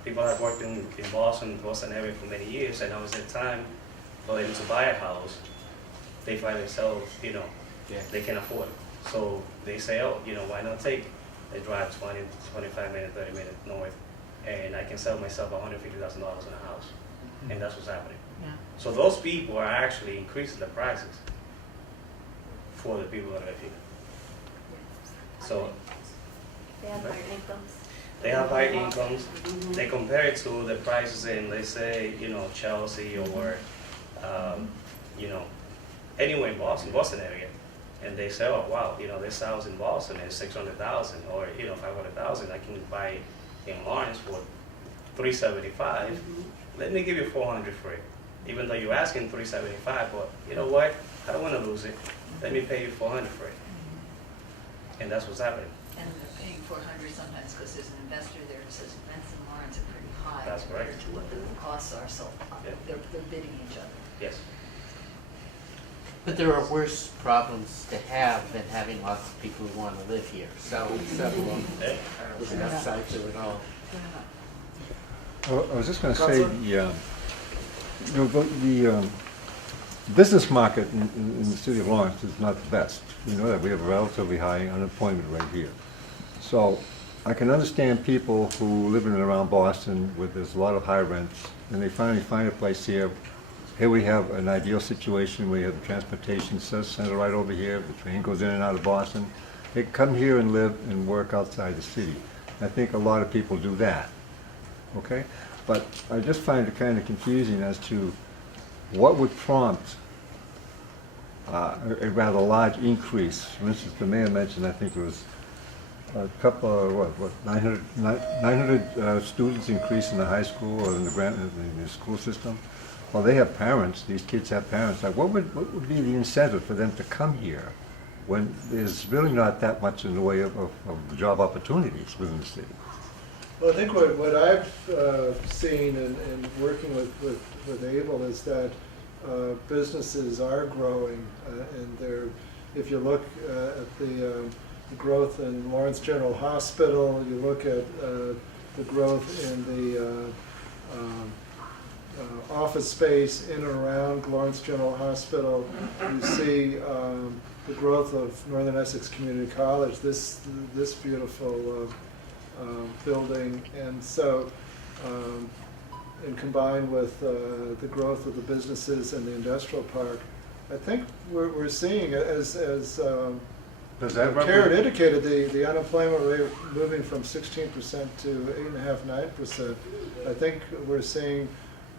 people have worked in Boston area for many years, and now is their time for them to buy a house. They find themselves, they can afford it. So they say, oh, why not take a drive 20, 25 minutes, 30 minutes north, and I can sell myself $150,000 in a house. And that's what's happening. Yeah. So those people are actually increasing the prices for the people that live here. So They have higher incomes. they have high incomes. They compare it to the prices in, let's say, Chelsea or, anywhere in Boston area. And they say, oh, wow, this house in Boston is $600,000 or, $500,000. I can buy in Lawrence for $375. Let me give you $400 free. Even though you're asking $375, but you know what? I don't want to lose it. Let me pay you $400 free. And that's what's happening. And they're paying $400 sometimes because there's an investor there who says rents in Lawrence are pretty high. That's right. Compared to what the costs are, so they're bidding each other. Yes. But there are worse problems to have than having lots of people who want to live here. So several of them was an upside to it all. I was just going to say, the business market in the city of Lawrence is not the best. You know that we have a relatively high unemployment rate here. So I can understand people who live in and around Boston where there's a lot of high rents, and they finally find a place here. Here we have an ideal situation where you have the transportation center right over here. The train goes in and out of Boston. They come here and live and work outside the city. I think a lot of people do that. Okay? But I just find it kind of confusing as to what would prompt a rather large increase. For instance, the mayor mentioned, I think it was a couple of, 900 students increase in the high school or in the school system. Well, they have parents, these kids have parents. Like, what would be the incentive for them to come here when there's really not that much in the way of job opportunities within the city? Well, I think what I've seen in working with Able is that businesses are growing, and if you look at the growth in Lawrence General Hospital, you look at the growth in the office space in and around Lawrence General Hospital, you see the growth of Northern Essex Community College, this beautiful building, and so, and combined with the growth of the businesses and the industrial park, I think we're seeing, as Karen indicated, the unemployment rate moving from 16% to 8.5%, 9%. I think we're seeing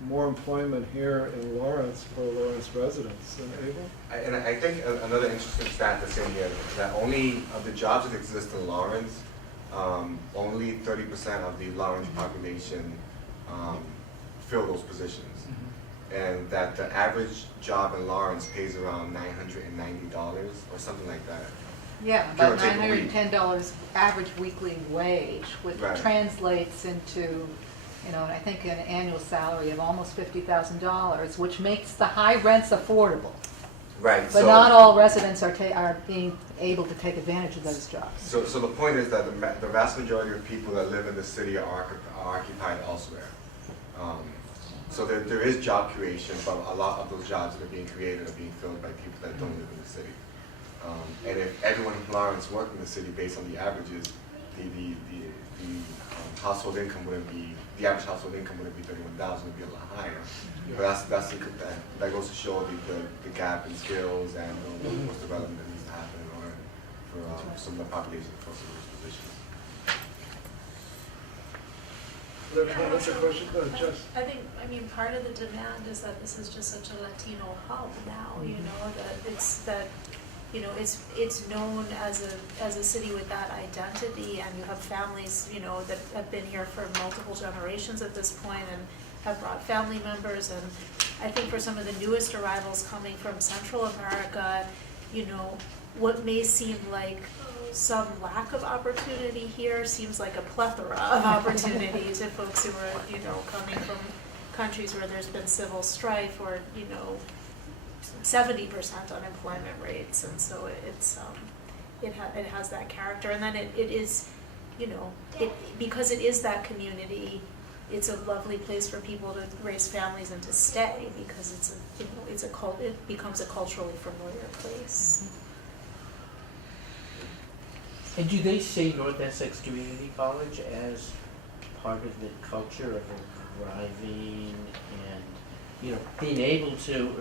more employment here in Lawrence for Lawrence residents. And I think another interesting stat that's in here is that only of the jobs that exist in Lawrence, only 30% of the Lawrence population fill those positions. And that the average job in Lawrence pays around $990 or something like that. Yeah, about $910 average weekly wage, which Right. translates into you know, and I think an annual salary of almost $50,000, which makes the high rents affordable. Right. But so, not all residents are being able to take advantage of those jobs. So the point is that the vast majority of people that live in the city are occupied elsewhere. So there is job creation, but a lot of those jobs that are being created are being filled by people that don't live in the city. And if everyone in Florence worked in the city based on the averages, the household income wouldn't be, the average household income wouldn't be 31,000, it'd be a lot higher. But that goes to show the gap in skills and the workforce development that needs to happen in order for some of the population to fill some of those positions. Other comments or questions? Jess? I think, I mean, part of the demand is that this is just such a Latino hub now, you know, that it's known as a city with that identity, and you have families, you know, that have been here for multiple generations at this point and have brought family members. And I think for some of the newest arrivals coming from Central America, you know, what may seem like some lack of opportunity here seems like a plethora of opportunity to folks who are, you know, coming from countries where there's been civil strife or, you know, 70% unemployment rates. And so it has that character. And then it is, you know, because it is that community, it's a lovely place for people to raise families and to stay, because it's a, you know, it becomes a culturally familiar place. And do they see North Essex Community College as part of the culture of thriving and, you know, being able to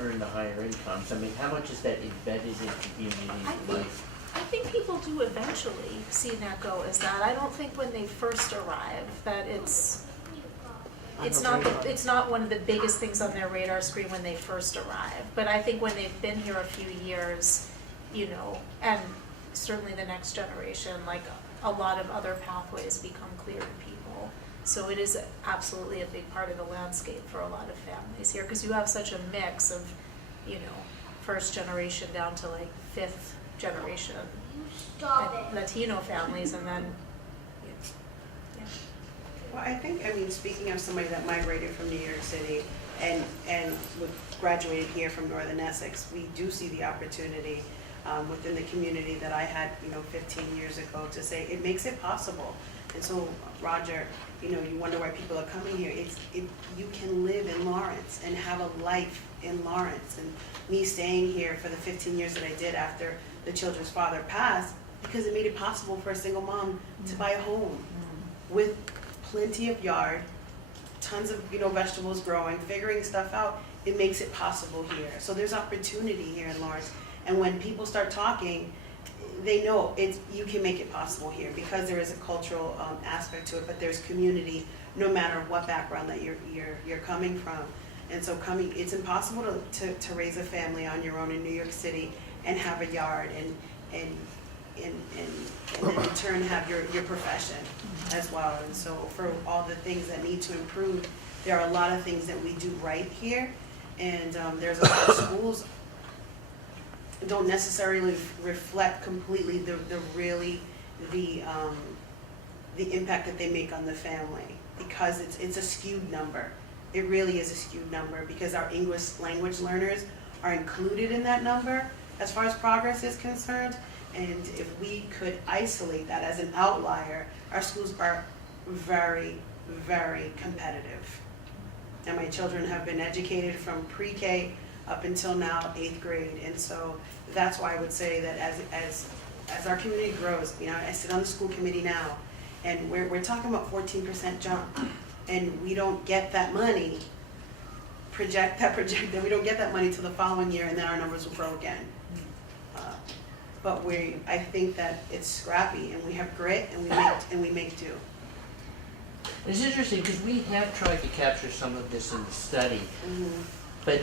earn the higher incomes? I mean, how much is that embedded in community life? I think people do eventually see NECO as that. I don't think when they first arrive that it's not one of the biggest things on their radar screen when they first arrive. But I think when they've been here a few years, you know, and certainly the next generation, like a lot of other pathways become clear to people. So it is absolutely a big part of the landscape for a lot of families here, because you have such a mix of, you know, first generation down to like fifth generation Latino families, and then, yeah. Well, I think, I mean, speaking of somebody that migrated from New York City and graduated here from Northern Essex, we do see the opportunity within the community that I had, you know, 15 years ago, to say it makes it possible. And so, Roger, you know, you wonder why people are coming here. You can live in Lawrence and have a life in Lawrence. And me staying here for the 15 years that I did after the children's father passed, because it made it possible for a single mom to buy a home with plenty of yard, tons of, you know, vegetables growing, figuring stuff out. It makes it possible here. So there's opportunity here in Lawrence. And when people start talking, they know you can make it possible here, because there is a cultural aspect to it, but there's community no matter what background that you're coming from. And so it's impossible to raise a family on your own in New York City and have a yard and then in turn have your profession as well. And so for all the things that need to improve, there are a lot of things that we do right here, and there's a lot of schools don't necessarily reflect completely the impact that they make on the family, because it's a skewed number. It really is a skewed number, because our English language learners are included in that number as far as progress is concerned. And if we could isolate that as an outlier, our schools are very, very competitive. And my children have been educated from pre-K up until now 8th grade. And so that's why I would say that as our community grows, you know, I sit on the school committee now, and we're talking about 14% jump, and we don't get that money, that we don't get that money till the following year, and then our numbers will grow again. But I think that it's scrappy, and we have grit, and we make do. It's interesting, because we have tried to capture some of this in the study, but,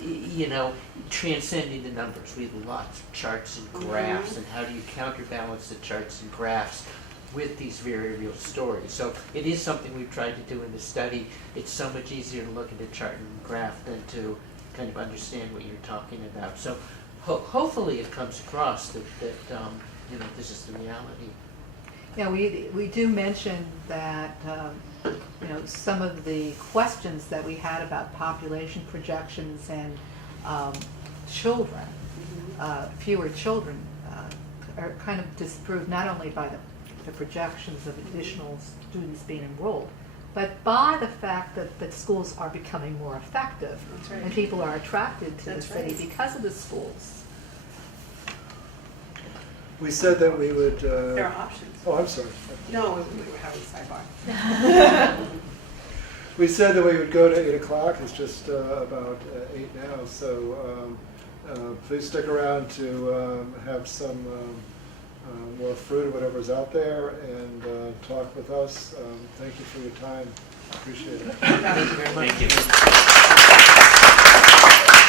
you know, transcending the numbers, we have lots of charts and graphs, and how do you counterbalance the charts and graphs with these very real stories? So it is something we've tried to do in the study. It's so much easier to look at a chart and graph than to kind of understand what you're talking about. So hopefully it comes across that you know, this is the reality. Yeah, we do mention that some of the questions that we had about population projections and children, fewer children, are kind of disproved not only by the projections of additional students being enrolled, but by the fact that schools are becoming more effective. That's right. And people are attracted to That's the city right. because of the schools. We said that we would. There are options. Oh, I'm sorry. No, we were having a sidebar. We said that we would go to 8 o'clock. It's just about 8 now. So please stick around to have some more fruit or whatever's out there and talk with us. Thank you for your time. Appreciate it. Thank you very much. Thank you.